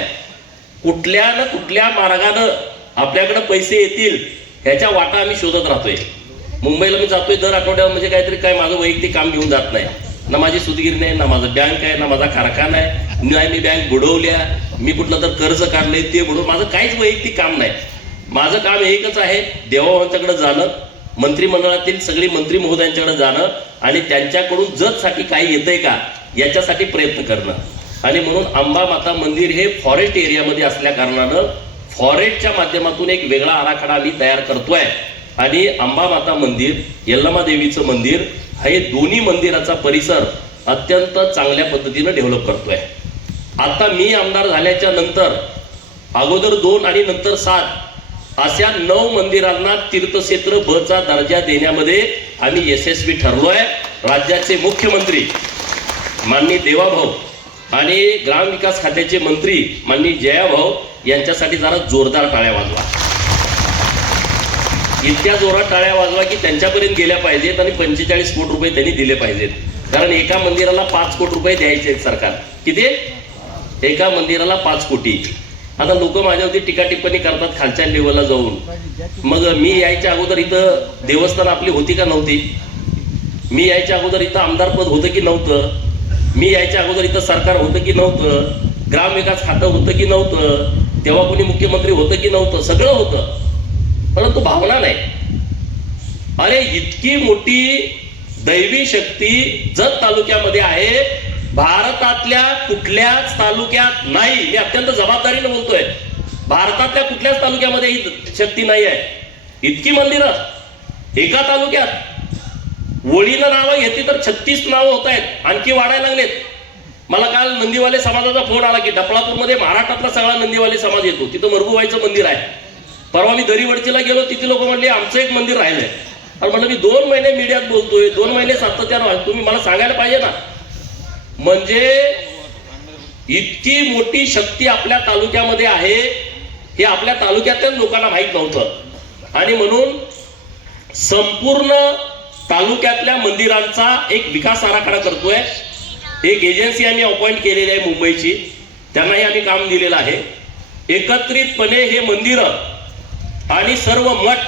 कुठल्या ना कुठल्या मार्गानं आपल्याकडे पैसे येतील ह्याच्या वाटा आम्ही शोधत राहतोय. मुंबईला मी जातोय दर आठवड्यावर, म्हणजे काहीतरी काय माझं वैयक्तिक काम घेऊन जात नाही. ना माझी सुदगिरी नाही, ना माझा बँक आहे, ना माझा कारखाना आहे, नाही मी बँक बुडवल्या, मी कुठलं तर कर्ज काढलंय ते बुडवून. माझं काहीच वैयक्तिक काम नाही. माझं काम एकच आहे, देवाभावांच्याकडे जाणं, मंत्रिमंडळातील सगळी मंत्री महोदयांच्याकडे जाणं आणि त्यांच्याकडून जतसाठी काही येतंय का याच्यासाठी प्रयत्न करणं. आणि म्हणून अंबा माता मंदिर हे फॉरेस्ट एरियामध्ये असल्या कारणानं फॉरेस्टच्या माध्यमातून एक वेगळा आराखडा आम्ही तयार करतोय. आणि अंबा माता मंदिर, यल्लामा देवीचं मंदिर हे दोन्ही मंदिराचा परिसर अत्यंत चांगल्या पद्धतीनं डेव्हलप करतोय. आता मी आमदार झाल्याच्या नंतर अगोदर 2 आणि नंतर 7 अशा 9 मंदिरांना तीर्थक्षेत्र बचा दर्जा देण्यामध्ये आम्ही यशस्वी ठरलोय. राज्याचे मुख्यमंत्री माननीय देवाभाऊ आणि ग्रामविकास खात्याचे मंत्री माननीय जयाभाऊ यांच्यासाठी जरा जोरदार टाळ्या वाजवा. इतक्या जोरात टाळ्या वाजवा की त्यांच्यापर्यंत गेल्या पाहिजेत आणि 45 कोटी रुपये त्यांनी दिले पाहिजेत. कारण एका मंदिराला 5 कोटी रुपये द्यायचे आहेत सरकार. किती? एका मंदिराला 5 कोटी. आता लोक माझ्यावरती टीका टिप्पणी करतात खालच्या लेवलला जाऊन. मग मी यायच्या अगोदर इथं देवस्थान आपली होती का नव्हती? मी यायच्या अगोदर इथं आमदारपद होतं की नव्हतं? मी यायच्या अगोदर इथं सरकार होतं की नव्हतं? ग्रामविकास खातं होतं की नव्हतं? तेव्हा कोणी मुख्यमंत्री होतं की नव्हतं? सगळं होतं, परंतु भावना नाही. अरे इतकी मोठी दैवी शक्ती जत तालुक्यामध्ये आहे, भारतातल्या कुठल्याच तालुक्यात नाही. मी अत्यंत जबाबदारीने बोलतोय, भारतातल्या कुठल्याच तालुक्यामध्ये ही शक्ती नाही आहे. इतकी मंदिरं एका तालुक्यात, वळीनं नावं घेतली तर 36 नावं होत आहेत, आणखी वाढायला लागलेत. मला काल नंदीवाले समाजाचा फोन आला की डफळापूरमध्ये महाराष्ट्रातला सगळा नंदीवाले समाज येतो, तिथं मरगुबाईचं मंदिर आहे. परवा मी दरीवडचीला गेलो, तिथे लोक म्हणले आमचं एक मंदिर राहिलंय. आणि म्हणलं मी 2 महिने मीडियात बोलतोय, 2 महिने सातत्यानं, तुम्ही मला सांगायला पाहिजे ना. म्हणजे इतकी मोठी शक्ती आपल्या तालुक्यामध्ये आहे हे आपल्या तालुक्यातल्याच लोकांना माहित नव्हतं. आणि म्हणून संपूर्ण तालुक्यातल्या मंदिरांचा एक विकास आराखडा करतोय. एक एजन्सी आम्ही अपॉइंट केलेली आहे मुंबईची, त्यांनाही आम्ही काम दिलेलं आहे. एकत्रितपणे हे मंदिरं आणि सर्व मठ,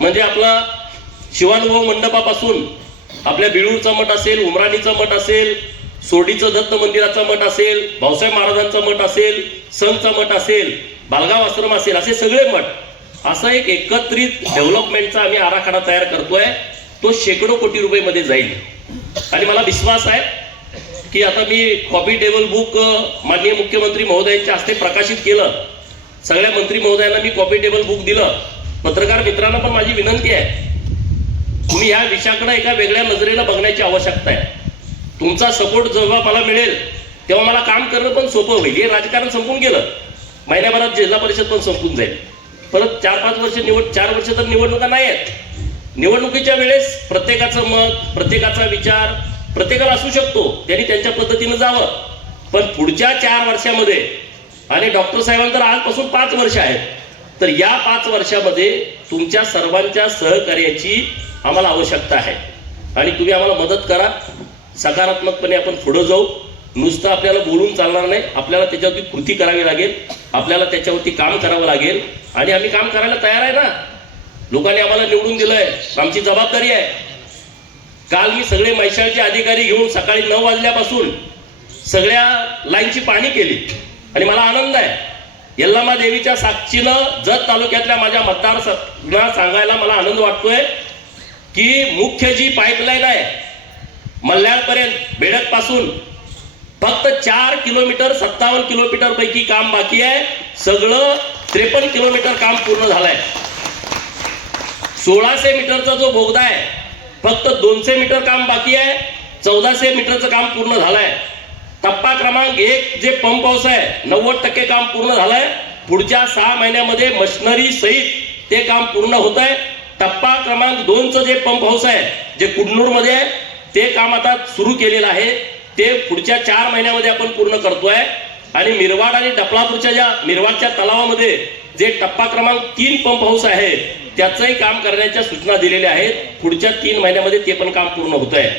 म्हणजे आपला शिवानुभव मंडपापासून आपल्या बिळूरचा मठ असेल, उमराणीचा मठ असेल, सोडीचं दत्त मंदिराचा मठ असेल, भाऊसाहेब महाराजांचा मठ असेल, संघचा मठ असेल, बालगाव आश्रम असेल, असे सगळे मठ, असं एक एकत्रित डेव्हलपमेंटचा आम्ही आराखडा तयार करतोय. तो शेकडो कोटी रुपये जाईल. आणि मला विश्वास आहे की आता मी कॉपी टेबल बुक माननीय मुख्यमंत्री महोदयांच्या हस्ते प्रकाशित केलं. सगळ्या मंत्री महोदयांना मी कॉपी टेबल बुक दिलं. पत्रकार मित्रांना पण माझी विनंती आहे, तुम्ही या विषयाकडे एका वेगळ्या नजरेनं बघण्याची आवश्यकता आहे. तुमचा सपोर्ट जेव्हा मला मिळेल तेव्हा मला काम करणं पण सोपं होईल. हे राजकारण संपून गेलं, महिन्याभरात जिल्हा परिषद पण संपून जाईल. परत 4-5 वर्ष 4 वर्ष तर निवडणुका नाही आहेत. निवडणुकीच्या वेळेस प्रत्येकाचं मत, प्रत्येकाचा विचार प्रत्येकाला असू शकतो, त्यांनी त्यांच्या पद्धतीनं जावं. पण पुढच्या 4 वर्षामध्ये, आणि डॉक्टर साहेबांना तर आजपासून 5 वर्ष आहेत, तर या 5 वर्षामध्ये तुमच्या सर्वांच्या सहकार्याची आम्हाला आवश्यकता आहे. आणि तुम्ही आम्हाला मदत करा. सकारात्मकपणे आपण पुढे जाऊ. नुसतं आपल्याला बोलून चालणार नाही, आपल्याला त्याच्यावरती कृती करावी लागेल, आपल्याला त्याच्यावरती काम करावं लागेल. आणि आम्ही काम करायला तयार आहे ना. लोकांनी आम्हाला निवडून दिलंय, आमची जबाबदारी आहे. काल मी सगळे म्हैसाळचे अधिकारी घेऊन सकाळी 9 वाजल्यापासून सगळ्या लाईनची पाहणी केली. आणि मला आनंद आहे, यल्लामा देवीच्या साक्षीनं जत तालुक्यातल्या माझ्या मतदारांना सांगायला मला आनंद वाटतोय की मुख्य जी पाईपलाईन आहे मल्याळपर्यंत, बेडक पासून फक्त 4 किलोमीटर 57 किलोमीटर पैकी काम बाकी आहे. सगळं 53 किलोमीटर काम पूर्ण झालंय. 1600 मीटरचा जो बोगदा आहे फक्त 200 मीटर काम बाकी आहे. 1400 मीटरचं काम पूर्ण झालंय. टप्पा क्रमांक 1 जे पंप हाऊस आहे 90% काम पूर्ण झालंय. पुढच्या 6 महिन्यामध्ये मशिनरी सहित ते काम पूर्ण होत आहे. टप्पा क्रमांक 2चं जे पंप हाऊस आहे जे कुडनूर मध्ये आहे ते काम आता सुरू केलेलं आहे. ते पुढच्या 4 महिन्यामध्ये आपण पूर्ण करतोय. आणि मिरवाड आणि डफळापूरच्या ज्या मिरवाडच्या तलावामध्ये जे टप्पा क्रमांक 3 पंप हाऊस आहे त्याचंही काम करण्याच्या सूचना दिलेल्या आहेत. पुढच्या 3 महिन्यामध्ये ते पण काम पूर्ण होत आहे.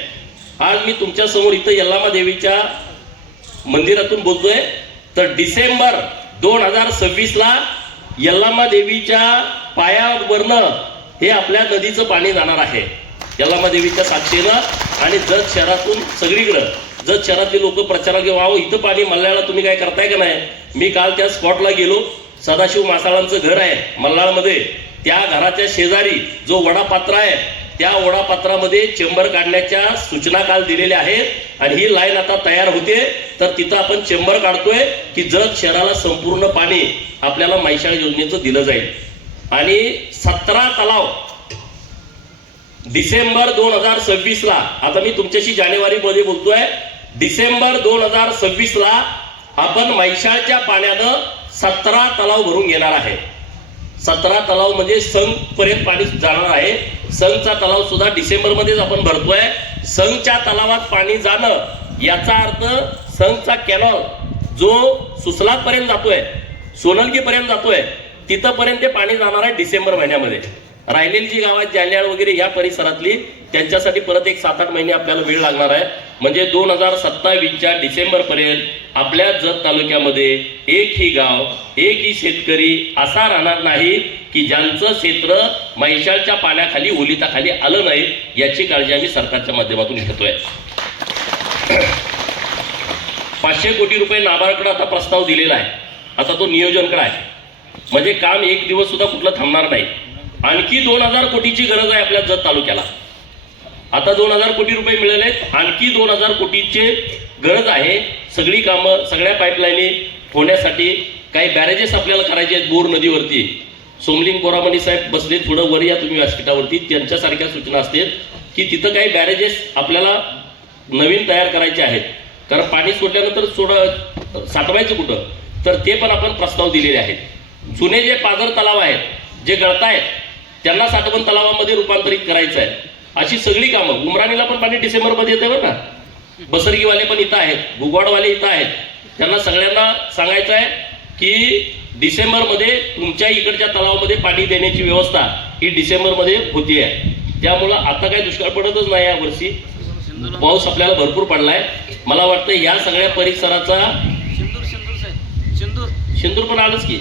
आज मी तुमच्या समोर इथं यल्लामा देवीच्या मंदिरातून बोलतोय. तर डिसेंबर 2026 ला यल्लामा देवीच्या पायावरनं हे आपल्या नदीचं पाणी जाणार आहे यल्लामा देवीच्या साक्षीनं. आणि जत शहरातून सगळीकडं जत शहरातले लोक प्रचाराला घेऊन आहो इथं पाणी मल्हाळला तुम्ही काय करताय का नाही. मी काल त्या स्पॉटला गेलो. सदाशिव मासाळांचं घर आहे मल्हाळमध्ये, त्या घराच्या शेजारी जो वडापात्र आहे त्या वडापात्रामध्ये चेंबर काढण्याच्या सूचना काल दिलेल्या आहेत. आणि ही लाईन आता तयार होते. तर तिथं आपण चेंबर काढतोय की जत शहराला संपूर्ण पाणी आपल्याला म्हैसाळ योजनेचं दिलं जाईल. आणि 17 तलाव डिसेंबर 2026 ला, आता मी तुमच्याशी जानेवारी मध्ये बोलतोय, डिसेंबर 2026 ला आपण म्हैसाळच्या पाण्यानं 17 तलाव भरून घेणार आहे. 17 तलाव म्हणजे संघ पर्यंत पाणी जाणार आहे. संघचा तलाव सुद्धा डिसेंबर मध्येच आपण भरतोय. संघच्या तलावात पाणी जाणं याचा अर्थ संघचा कॅनॉल जो सुसलात पर्यंत जातोय, सोनलगी पर्यंत जातोय, तिथपर्यंत ते पाणी जाणार आहे डिसेंबर महिन्यामध्ये. राहिलेली जी गावात जाल्याळ वगैरे या परिसरातली त्यांच्यासाठी परत एक 7-8 महिने आपल्याला वेळ लागणार आहे. म्हणजे 2027च्या डिसेंबर पर्यंत आपल्या जत तालुक्यामध्ये एकही गाव, एकही शेतकरी असा राहणार नाही की ज्यांचं क्षेत्र म्हैसाळच्या पाण्याखाली, ओलिताखाली आलं नाही, याची काळजी आम्ही सरकारच्या माध्यमातून घेतोय. 500 कोटी रुपये नाबार्डकडे आता प्रस्ताव दिलेला आहे. आता तो नियोजनकडे आहे, म्हणजे काम एक दिवस सुद्धा कुठलं थांबणार नाही. आणखी 2000 कोटीची गरज आहे आपल्या जत तालुक्याला. आता 2000 कोटी रुपये मिळाले आहेत, आणखी 2000 कोटीची गरज आहे. सगळी कामं, सगळ्या पाईपलाईनी होण्यासाठी काही बॅरेजेस आपल्याला करायचे आहेत बोर नदीवरती. सोमलिंग बोरामणी साहेब बसले, थोडं वर या तुम्ही व्यासपीठावरती, त्यांच्यासारख्या सूचना असतील की तिथं काही बॅरेजेस आपल्याला नवीन तयार करायचे आहेत. कारण पाणी सोडल्यानंतर साठवायचं कुठं, तर ते पण आपण प्रस्ताव दिलेले आहेत. जुने जे पाझर तलाव आहेत, जे गळतायत, त्यांना साठवण तलावामध्ये रूपांतरित करायचं आहे. अशी सगळी कामं. उमराणीला पण पाणी डिसेंबरमध्ये येते बरं का. बसरगीवाले पण इथं आहेत, गुगवाडवाले इथं आहेत. त्यांना सगळ्यांना सांगायचं आहे की डिसेंबरमध्ये तुमच्या इकडच्या तलावामध्ये पाणी देण्याची व्यवस्था ही डिसेंबरमध्ये होती आहे. त्यामुळं आता काही दुष्काळ पडतच नाही. या वर्षी पाऊस आपल्याला भरपूर पडलाय. मला वाटतं या सगळ्या परिसराचा शिंदूर पण आलंच की,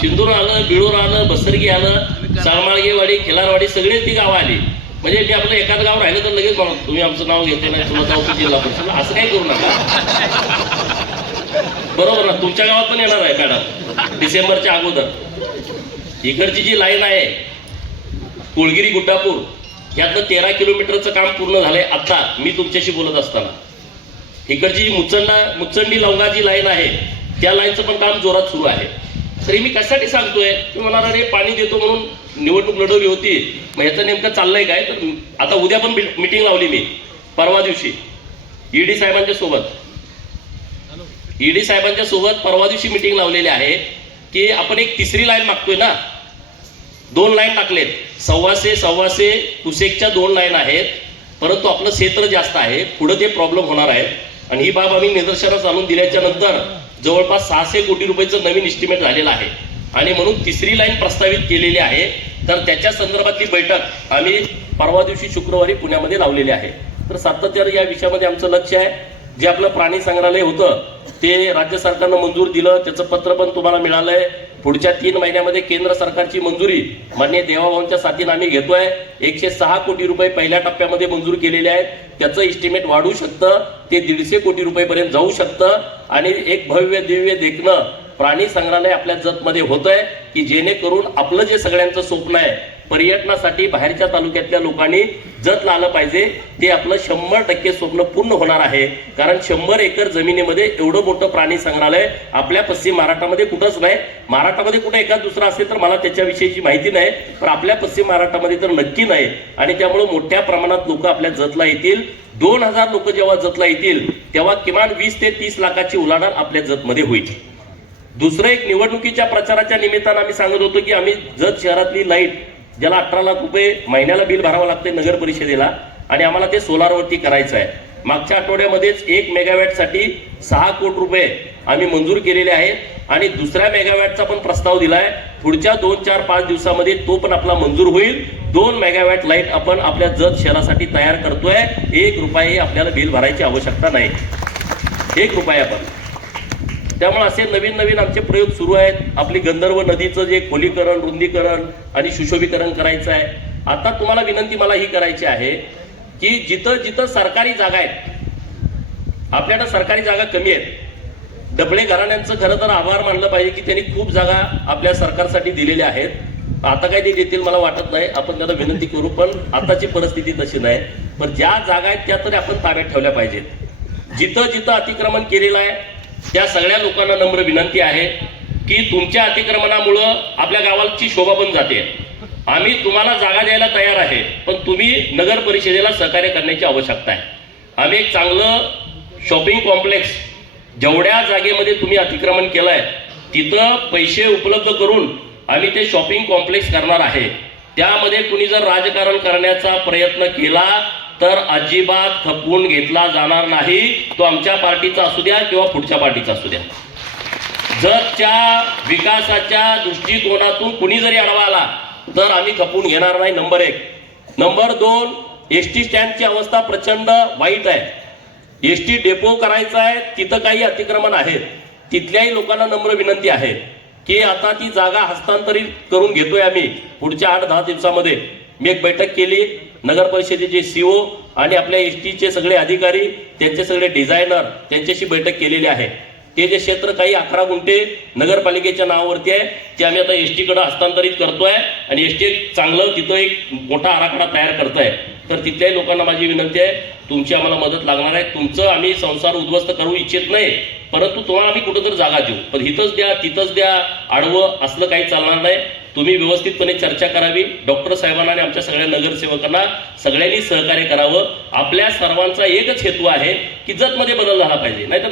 शिंदूर आलं, बिळूर आलं, बसरगी आलं, साळमाळगेवाडी, खिलारवाडी, सगळे ती गावं आली. म्हणजे मी आपलं एखादं गाव राहिलं तर लगेच म्हणा तुम्ही आमचं नाव घेते नाही, तुला जाऊ की जिल्हा परिषद, असं काही करू नका. बरोबर ना. तुमच्या गावात पण येणार आहे मॅडम डिसेंबरच्या अगोदर. इकडची जी लाईन आहे कुळगिरी गुड्डापूर, यातलं 13 किलोमीटरचं काम पूर्ण झालंय आता मी तुमच्याशी बोलत असताना. इकडची मुचंडी लवंगा जी लाईन आहे त्या लाईनचं पण काम जोरात सुरू आहे. तरी मी कशासाठी सांगतोय, तुम्ही म्हणाल अरे पाणी देतो म्हणून निवडणूक लढवली होती, मग ह्याचं नेमकं चाललंय काय. तर आता उद्या पण मिटिंग लावली मी, परवा दिवशी ईडी साहेबांच्या सोबत परवा दिवशी मिटिंग लावलेली आहे की आपण एक तिसरी लाईन मागतोय ना. 2 लाईन टाकलेत, सव्वाशे कुसेकच्या 2 लाईन आहेत, परंतु आपलं क्षेत्र जास्त आहे, पुढे ते प्रॉब्लेम होणार आहे. आणि ही बाब आम्ही निदर्शनास आणून दिल्याच्या नंतर जवळपास 600 कोटी रुपयाचं नवीन एस्टिमेट झालेलं आहे आणि म्हणून तिसरी लाईन प्रस्तावित केलेली आहे. तर त्याच्या संदर्भातली बैठक आम्ही परवा दिवशी शुक्रवारी पुण्यामध्ये लावलेली आहे. तर सातत्याने या विषयामध्ये आमचं लक्ष आहे. जे आपलं प्राणी संग्रहालय होतं ते राज्य सरकारनं मंजूर दिलं, त्याचं पत्र पण तुम्हाला मिळालंय. पुढच्या 3 महिन्यामध्ये केंद्र सरकारची मंजुरी माननीय देवाभाऊंच्या साथीने आम्ही घेतोय. 106 कोटी रुपये पहिल्या टप्प्यामध्ये मंजूर केलेले आहेत. त्याचं एस्टिमेट वाढू शकतं, ते 150 कोटी रुपयेपर्यंत जाऊ शकतं. आणि एक भव्य दिव्य देखणं प्राणी संग्रहालय आपल्या जतमध्ये होतंय की जेणेकरून आपलं जे सगळ्यांचं स्वप्न आहे पर्यटनासाठी बाहेरच्या तालुक्यातल्या लोकांनी जतला आलं पाहिजे, ते आपलं 100% स्वप्न पूर्ण होणार आहे. कारण 100 एकर जमिनीमध्ये एवढं मोठं प्राणी संग्रहालय आपल्या पश्चिम महाराष्ट्रामध्ये कुठंच नाही. महाराष्ट्रामध्ये कुठं एखाद दुसरा असेल तर मला त्याच्याविषयीची माहिती नाही, पण आपल्या पश्चिम महाराष्ट्रामध्ये तर नक्की नाही. आणि त्यामुळे मोठ्या प्रमाणात लोक आपल्या जतला येतील. 2000 लोक जेव्हा जतला येतील तेव्हा किमान 20 ते 30 लाखाची उलाढाल आपल्या जतमध्ये होईल. दुसरं एक निवडणुकीच्या प्रचाराच्या निमित्तानं आम्ही सांगत होतो की आम्ही जत शहरातली लाईट, ज्याला 18 लाख रुपये महिन्याला बिल भरावं लागते नगर परिषदेला, आणि आम्हाला ते सोलारवरती करायचं आहे. मागच्या आठवड्यामध्येच 1 मेगावॅटसाठी 6 कोटी रुपये आम्ही मंजूर केलेले आहेत आणि दुसऱ्या मेगावॅटचा पण प्रस्ताव दिलाय. पुढच्या 2, 4, 5 दिवसामध्ये तो पण आपला मंजूर होईल. 2 मेगावॅट लाईट आपण आपल्या जत शहरासाठी तयार करतोय. 1 रुपयाही आपल्याला बिल भरायची आवश्यकता नाही, 1 रुपया पण. त्यामुळे असे नवीन नवीन आमचे प्रयोग सुरू आहेत. आपली गंधर्व नदीचं जे खोलीकरण, रुंदीकरण आणि सुशोभीकरण करायचं आहे. आता तुम्हाला विनंती मला ही करायची आहे की जिथं जिथं सरकारी जागा आहेत, आपल्याकडे सरकारी जागा कमी आहेत. डबळे घराण्यांचं खरं तर आभार मानलं पाहिजे की त्यांनी खूप जागा आपल्या सरकारसाठी दिलेल्या आहेत. आता काही ते देतील मला वाटत नाही, आपण त्यांना विनंती करू, पण आताची परिस्थिती तशी नाही. पण ज्या जागा आहेत त्या तरी आपण ताब्यात ठेवल्या पाहिजेत. जिथं जिथं अतिक्रमण केलेलं आहे त्या सगळ्या लोकांना नम्र विनंती आहे की तुमच्या अतिक्रमणामुळं आपल्या गावाची शोभा पण जाते. आम्ही तुम्हाला जागा द्यायला तयार आहे, पण तुम्ही नगर परिषदेला सहकार्य करण्याची आवश्यकता आहे. आम्ही एक चांगलं शॉपिंग कॉम्प्लेक्स, जेवढ्या जागेमध्ये तुम्ही अतिक्रमण केलंय तिथं पैसे उपलब्ध करून आम्ही ते शॉपिंग कॉम्प्लेक्स करणार आहे. त्यामध्ये कुणी जर राजकारण करण्याचा प्रयत्न केला तर अजिबात खपवून घेतला जाणार नाही. तो आमच्या पार्टीचा असू द्या किंवा पुढच्या पार्टीचा असू द्या. जतच्या विकासाच्या दृष्टिकोनातून कुणी जरी अडवा आला तर आम्ही खपवून घेणार नाही. नंबर 1. नंबर 2, एसटी स्टँडची अवस्था प्रचंड वाईट आहे. एसटी डेपो करायचा आहे, तिथं काही अतिक्रमण आहेत, तिथल्याही लोकांना नम्र विनंती आहे की आता ती जागा हस्तांतरित करून घेतोय आम्ही पुढच्या 8-10 दिवसामध्ये. मी एक बैठक केली, नगर परिषदेचे सीओ आणि आपल्या एसटीचे सगळे अधिकारी, त्यांचे सगळे डिझायनर, त्यांच्याशी बैठक केलेली आहे. ते जे क्षेत्र काही 11 गुंठे नगरपालिकेच्या नावावरती आहे ते आम्ही आता एसटीकडे हस्तांतरित करतोय आणि एसटी चांगलं तिथं एक मोठा आराखडा तयार करतोय. तर तिथल्याही लोकांना माझी विनंती आहे, तुमची आम्हाला मदत लागणार आहे. तुमचं आम्ही संसार उद्ध्वस्त करू इच्छित नाही, परंतु तुम्हाला आम्ही कुठंतरी जागा देऊ, पण इथंच द्या तिथंच द्या आडवं असलं काही चालणार नाही. तुम्ही व्यवस्थितपणे चर्चा करावी. डॉक्टर साहेबांना आणि आमच्या सगळ्या नगरसेवकांना सगळ्यांनी सहकार्य करावं. आपल्या सर्वांचा एकच हेतू आहे की जतमध्ये बदल झाला पाहिजे, नाहीतर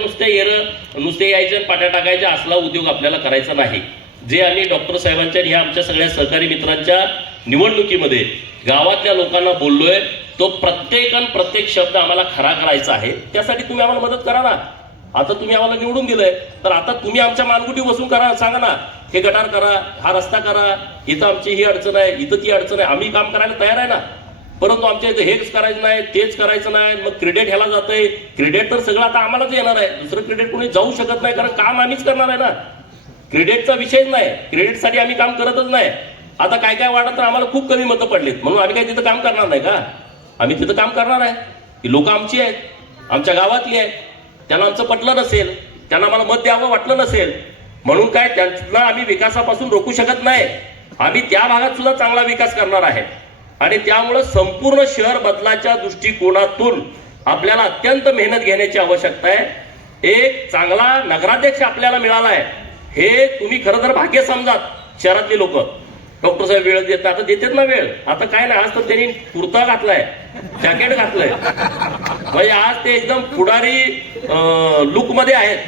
नुसते यायचे पाट्या टाकायचे असला उद्योग आपल्याला करायचा नाही. जे आम्ही डॉक्टर साहेबांच्या ह्या आमच्या सगळ्या सहकारी मित्रांच्या निवडणुकीमध्ये गावातल्या लोकांना बोललोय, तो प्रत्येक शब्द आम्हाला खरा करायचा आहे. त्यासाठी तुम्ही आम्हाला मदत करा ना. आता तुम्ही आम्हाला निवडून दिलंय, तर आता तुम्ही आमच्या मानगुटी बसून करा, सांगा ना, हे गटार करा, हा रस्ता करा, इथं आमची ही अडचण आहे, इथं ती अडचण आहे. आम्ही काम करायला तयार आहे ना, परंतु आमच्या इथं हेच करायचं नाही, तेच करायचं नाही. मग क्रेडिट ह्याला जातंय. क्रेडिट तर सगळं आता आम्हालाच येणार आहे, दुसरं क्रेडिट कोणी जाऊ शकत नाही, कारण काम आम्हीच करणार आहे ना. क्रेडिटचा विषयच नाही, क्रेडिटसाठी आम्ही काम करतच नाही. आता काय काय वाटत तर आम्हाला खूप कमी मतं पडलीत म्हणून आम्ही काय तिथं काम करणार नाही का? आम्ही तिथं काम करणार आहे. ही लोक आमची आहेत, आमच्या गावातली आहेत. त्यांना आमचं पटलं नसेल, त्यांना आम्हाला मत द्यावं वाटलं नसेल म्हणून काय त्यांना आम्ही विकासापासून रोखू शकत नाही. आम्ही त्या भागात सुद्धा चांगला विकास करणार आहे आणि त्यामुळं संपूर्ण शहर बदलाच्या दृष्टिकोनातून आपल्याला अत्यंत मेहनत घेण्याची आवश्यकता आहे. एक चांगला नगराध्यक्ष आपल्याला मिळाला आहे, हे तुम्ही खरं तर भाग्य समजात शहरातले लोक. डॉक्टर साहेब वेळ देत आता देतात ना वेळ. आता काय नाही, आज तर त्यांनी कुर्ता घातलाय, जॅकेट घातलंय, म्हणजे आज ते एकदम पुढारी लुक मध्ये आहेत.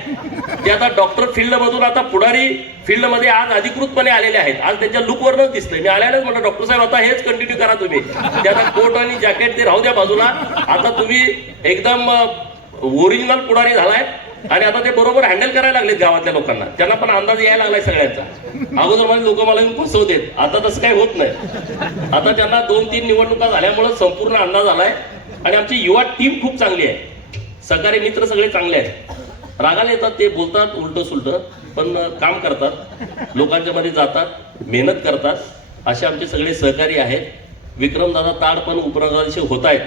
ते आता डॉक्टर फील्ड मधून आता पुढारी फील्ड मध्ये आज अधिकृतपणे आलेले आहेत. आज त्यांच्या लुकवरच दिसतंय. मी आल्यालाच म्हटलं डॉक्टर साहेब आता हेच कंटिन्यू करा तुम्ही. ते आता कोट आणि जॅकेट ते राहू द्या बाजूला. आता तुम्ही एकदम ओरिजिनल पुढारी झालाय आणि आता ते बरोबर हँडल करायला लागलेत गावातल्या लोकांना. त्यांना पण अंदाज यायला लागलाय सगळ्यांचा. अगोदर माझे लोक मला फसवतेत, आता तसं काही होत नाही. आता त्यांना 2-3 निवडणुका झाल्यामुळे संपूर्ण अंदाज आलाय आणि आमची युवा टीम खूप चांगली आहे. सहकारी मित्र सगळे चांगले आहेत. रागाला येतात, ते बोलतात उलट सुलट, पण काम करतात, लोकांच्या मध्ये जातात, मेहनत करतात. असे आमचे सगळे सहकारी आहेत. विक्रमदादा ताड पण उपनगराध्यक्ष होत आहेत,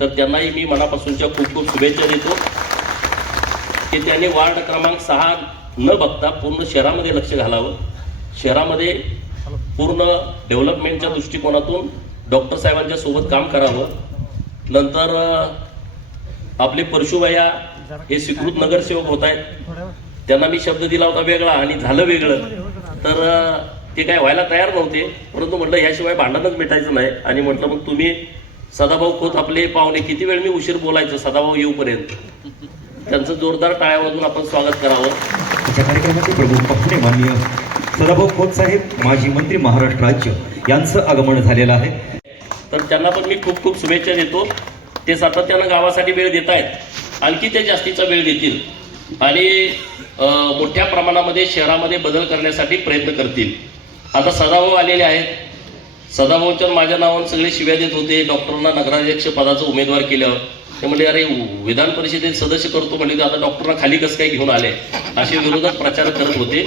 तर त्यांनाही मी मनापासूनच्या खूप खूप शुभेच्छा देतो की त्यांनी वार्ड क्रमांक 6 न बघता पूर्ण शहरामध्ये लक्ष घालावं. शहरामध्ये पूर्ण डेव्हलपमेंटच्या दृष्टिकोनातून डॉक्टर साहेबांच्या सोबत काम करावं. नंतर आपले परशुभैया हे स्वीकृत नगरसेवक होत आहेत. त्यांना मी शब्द दिला होता वेगळा आणि झालं वेगळं, तर ते काय व्हायला तयार नव्हते. परंतु म्हटलं ह्याशिवाय भांडणच मिटायचं नाही आणि म्हटलं मग तुम्ही सदाभाऊ खोत आपले पाहुणे, किती वेळ मी उशीर बोलायचं सदाभाऊ येऊपर्यंत, त्यांचं जोरदार टाळ्या वाजून आपण स्वागत करावं. आजच्या कार्यक्रमाचे प्रमुख पाहुणे माननीय सदाभाऊ खोत साहेब, माजी मंत्री महाराष्ट्र राज्य, यांचं आगमन झालेलं आहे. तर त्यांना पण मी खूप खूप शुभेच्छा देतो. ते सातत्यानं गावासाठी वेळ देत आहेत, आणखी ते जास्तीचा वेळ देतील आणि मोठ्या प्रमाणामध्ये शहरामध्ये बदल करण्यासाठी प्रयत्न करतील. आता सदाभाऊ आलेले आहेत. सदाभाऊच्या माझ्या नावानं सगळे शिव्या देत होते. डॉक्टरांना नगराध्यक्ष पदाचा उमेदवार केल्यावर ते म्हणजे अरे विधान परिषदेत सदस्य करतो म्हणजे आता डॉक्टरांना खाली कसं काय घेऊन आले, असे विरोधक प्रचार करत होते.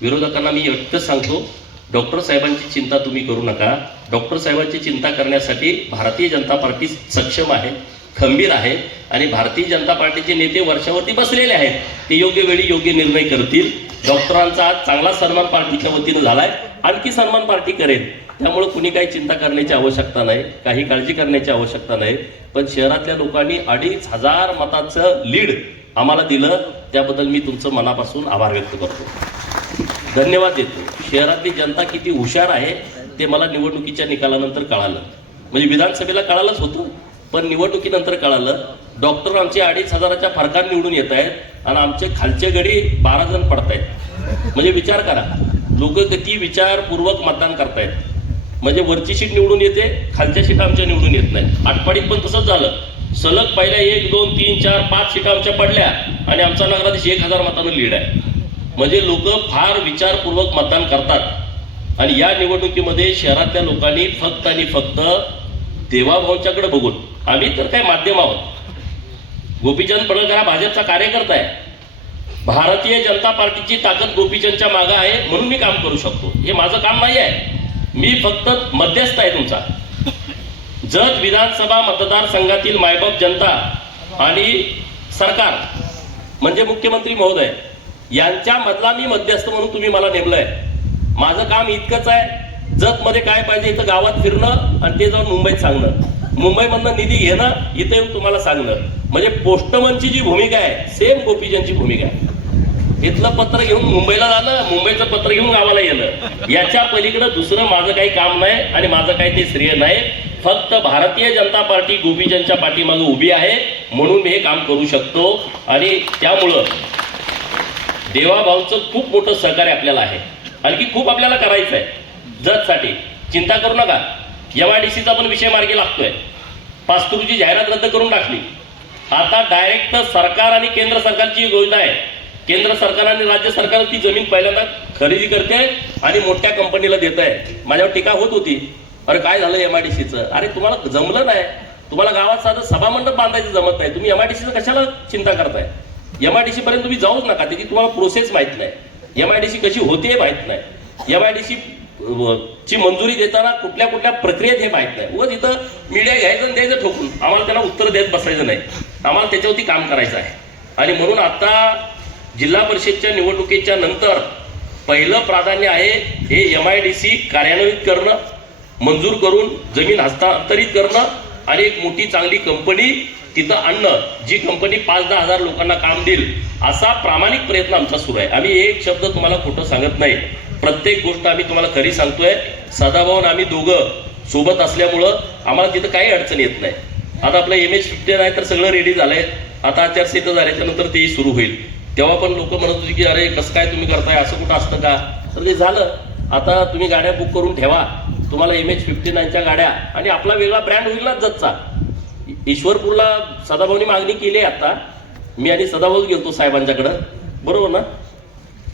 विरोधकांना मी एकटंच सांगतो, डॉक्टर साहेबांची चिंता तुम्ही करू नका. डॉक्टर साहेबांची चिंता करण्यासाठी भारतीय जनता पार्टी सक्षम आहे, खंबीर आहे आणि भारतीय जनता पार्टीचे नेते वर्षावरती बसलेले आहेत. ते योग्य वेळी योग्य निर्णय करतील. डॉक्टरांचा आज चांगला सन्मान पार्टीच्या वतीनं झालाय, आणखी सन्मान पार्टी करेल. त्यामुळे कुणी काही चिंता करण्याची आवश्यकता नाही, काही काळजी करण्याची आवश्यकता नाही. पण शहरातल्या लोकांनी 2500 मताचं लीड आम्हाला दिलं, त्याबद्दल मी तुमचं मनापासून आभार व्यक्त करतो, धन्यवाद देतो. शहरातली जनता किती हुशार आहे ते मला निवडणुकीच्या निकालानंतर कळालं. म्हणजे विधानसभेला कळालंच होतं, पण निवडणुकीनंतर कळालं. डॉक्टर आमचे 2500च्या फरकाने निवडून येत आहेत आणि आमचे खालचे गडी 12 जण पडतायत. म्हणजे विचार करा, लोक किती विचारपूर्वक मतदान करतायत. म्हणजे वरची सीट निवडून येते, खालच्या सीट आमच्या निवडून येत नाही. आटपाडीत पण तसंच झालं. सलग पहिल्या 1, 2, 3, 4, 5 सीटा आमच्या पडल्या आणि आमचा नगराधीश 1000 मतांना लीड आहे. म्हणजे लोक फार विचारपूर्वक मतदान करतात आणि या निवडणुकीमध्ये शहरातल्या लोकांनी फक्त आणि फक्त देवाभाऊंच्याकडे बघून, आम्ही तर काय माध्यम आहोत, गोपीचंद पडळकर हा भाजपचा कार्यकर्ता आहे. भारतीय जनता पार्टीची ताकद गोपीचंदच्या मागं आहे म्हणून मी काम करू शकतो. हे माझं काम नाही आहे. मी फक्त मध्यस्थ आहे तुमचा. जत विधानसभा मतदारसंघातील मायबाप जनता आणि सरकार म्हणजे मुख्यमंत्री महोदय यांच्या मधला मी मध्यस्थ म्हणून तुम्ही मला नेमलंय. माझं काम इतकंच आहे, जत मध्ये काय पाहिजे इथं गावात फिरणं आणि ते जाऊन मुंबईत सांगणं, मुंबईमधनं निधी घेणं, इथं येऊन तुम्हाला सांगणं. म्हणजे पोस्टमनची जी भूमिका आहे सेम गोपीचंदची भूमिका आहे. इथलं पत्र घेऊन मुंबईला जाणं, मुंबईचं पत्र घेऊन गावाला येणं, याच्या पलीकडे दुसरं माझं काही काम नाही आणि माझं काही ते श्रेय नाही. फक्त भारतीय जनता पार्टी गोपीचंदच्या पाठीमागे उभी आहे म्हणून मी हे काम करू शकतो. आणि त्यामुळं देवाभाऊचं खूप मोठं सहकार्य आपल्याला आहे. आणखी खूप आपल्याला करायचं आहे जतसाठी. चिंता करू नका. MIDCचा पण विषय मार्गी लागतोय. पास्तूरची जाहिरात रद्द करून टाकली. आता डायरेक्ट सरकार आणि केंद्र सरकारची योजना आहे. केंद्र सरकार आणि राज्य सरकार ती जमीन पहिल्यांदा खरेदी करते आणि मोठ्या कंपनीला देत आहे. माझ्यावर टीका होत होती, अरे काय झालं MIDCचं? अरे तुम्हाला जमलं नाही, तुम्हाला गावात साधं सभामंडप बांधायचं जमत नाही, तुम्ही MIDCचं कशाला चिंता करताय? MIDC पर्यंत तुम्ही जाऊच नका. त्याची तुम्हाला प्रोसेस माहित नाही, MIDC कशी होते हे माहित नाही, MIDC ची मंजुरी देताना कुठल्या कुठल्या प्रक्रियेत हे माहित नाही. उगाच इथं मीडिया घ्यायचं आणि द्यायचं ठोकून, आम्हाला त्याला उत्तर देत बसायचं नाही. आम्हाला त्याच्यावरती काम करायचं आहे. आणि म्हणून आता जिल्हा परिषदच्या निवडणुकीच्या नंतर पहिलं प्राधान्य आहे हे MIDC कार्यान्वित करणं, मंजूर करून जमीन हस्तांतरित करणं आणि एक मोठी चांगली कंपनी तिथं आणणं, जी कंपनी 5-10 हजार लोकांना काम देईल, असा प्रामाणिक प्रयत्न आमचा सुरू आहे. आम्ही एक शब्द तुम्हाला खोटं सांगत नाही, प्रत्येक गोष्ट आम्ही तुम्हाला खरी सांगतोय. सदाभाऊ आम्ही दोघं सोबत असल्यामुळं आम्हाला तिथं काही अडचण येत नाही. आता आपलं MH-15 आहे तर सगळं रेडी झालंय. आता आचारसंहिता झाल्याच्या नंतर तेही सुरू होईल. तेव्हा पण लोक म्हणत होते की अरे कसं काय तुम्ही करताय, असं कुठं असतं का? तर ते झालं. आता तुम्ही गाड्या बुक करून ठेवा, तुम्हाला MH-59च्या गाड्या आणि आपला वेगळा ब्रँड होईल ना जतचा. ईश्वरपूरला सदाभाऊनी मागणी केली आहे. आता मी आणि सदाभाऊच गेलतो साहेबांच्याकडं, बरोबर ना?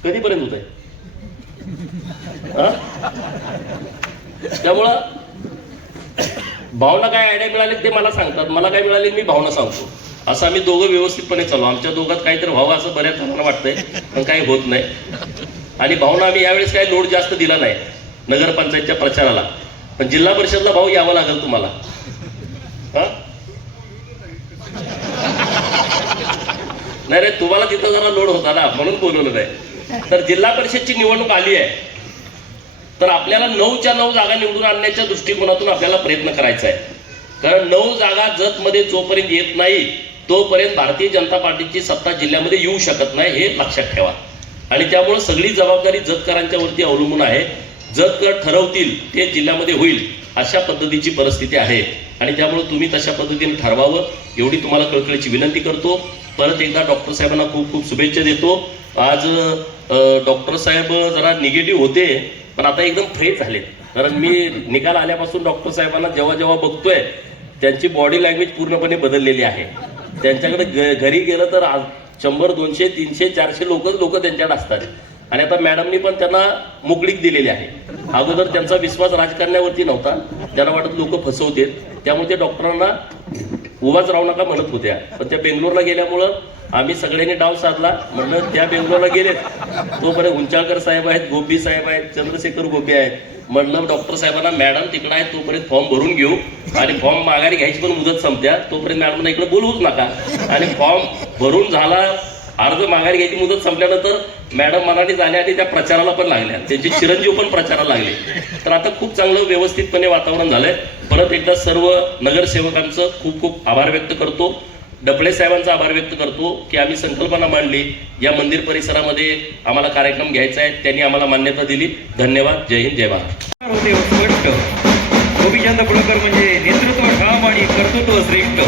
कधीपर्यंत होत आहे? त्यामुळं भावना काय आयडिया मिळाली ते मला सांगतात, मला काय मिळाले मी भावना सांगतो. असं आम्ही दोघं व्यवस्थितपणे चालू. आमच्या दोघात काहीतरी व्हावं असं बऱ्याच जणांना वाटतंय, पण काही होत नाही. आणि भावना आम्ही यावेळेस काही लोड जास्त दिला नाही नगरपंचायतच्या प्रचाराला, पण जिल्हा परिषदला भाऊ यावं लागेल तुम्हाला. नाही रे, तुम्हाला तिथं जरा लोड होता ना म्हणून बोलवलं नाही. तर जिल्हा परिषदची निवडणूक आली आहे, तर आपल्याला 9च्या 9 जागा निवडून आणण्याच्या दृष्टिकोनातून आपल्याला प्रयत्न करायचा आहे. कारण 9 जागा जतमध्ये जोपर्यंत येत नाही तोपर्यंत भारतीय जनता पार्टीची सत्ता जिल्ह्यामध्ये येऊ शकत नाही, हे लक्षात ठेवा. आणि त्यामुळे सगळी जबाबदारी जतकरांच्या वरती अवलंबून आहे. जतकर ठरवतील ते जिल्ह्यामध्ये होईल अशा पद्धतीची परिस्थिती आहे. आणि त्यामुळे तुम्ही तशा पद्धतीने ठरवावं एवढी तुम्हाला कळकळीची विनंती करतो. परत एकदा डॉक्टर साहेबांना खूप खूप शुभेच्छा देतो. आज डॉक्टर साहेब जरा निगेटिव्ह होते, पण आता एकदम फ्रेश झाले. कारण मी निकाल आल्यापासून डॉक्टर साहेबांना जेव्हा जेव्हा बघतोय त्यांची बॉडी लँग्वेज पूर्णपणे बदललेली आहे. त्यांच्याकडे घरी गेलं तर 100, 200, 300, 400 लोक त्यांच्याकडे असतात. आणि आता मॅडमनी पण त्यांना मोकळीक दिलेली आहे. अगोदर त्यांचा विश्वास राजकारण्यावरती नव्हता, त्यांना वाटत लोक फसवतील, त्यामुळे ते डॉक्टरांना उभाच राहू नका म्हणत होत्या. पण त्या बेंगलोरला गेल्यामुळं आम्ही सगळ्यांनी डाव साधला. म्हणलं त्या बेंगलोरला गेलेत तोपर्यंत उंचाळकर साहेब आहेत, गोपी साहेब आहेत, चंद्रशेखर गोपी आहेत. म्हणलं डॉक्टर साहेबांना मॅडम तिकडे आहेत तोपर्यंत फॉर्म भरून घेऊ, आणि फॉर्म माघारी घ्यायची पण मुदत संपत्या तोपर्यंत मॅडमना इकडे बोलवूच नका. आणि फॉर्म भरून झाला, अर्ज माघारी घ्यायची मुदत संपल्यानंतर मॅडम मनाने झाल्या आणि त्या प्रचाराला पण लागल्या, त्यांचे चिरंजीव पण प्रचाराला लागले. तर आता खूप चांगलं व्यवस्थितपणे वातावरण झालंय. परत एकदा सर्व नगरसेवकांचं खूप खूप आभार व्यक्त करतो. डफळे साहेबांचा आभार व्यक्त करतो की आम्ही संकल्पना मांडली, या मंदिर परिसरामध्ये आम्हाला कार्यक्रम घ्यायचा आहे, त्यांनी आम्हाला मान्यता दिली. धन्यवाद. जय हिंद, जय महाराष्ट्र. होते स्पष्ट. गोपीचंद पडळकर म्हणजे नेतृत्व ठाम आणि कर्तृत्व श्रेष्ठ.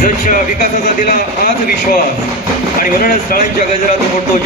जतच्या विकासाचा दिला आज विश्वास आणि म्हणूनच शाळेच्या गजरात मोठतो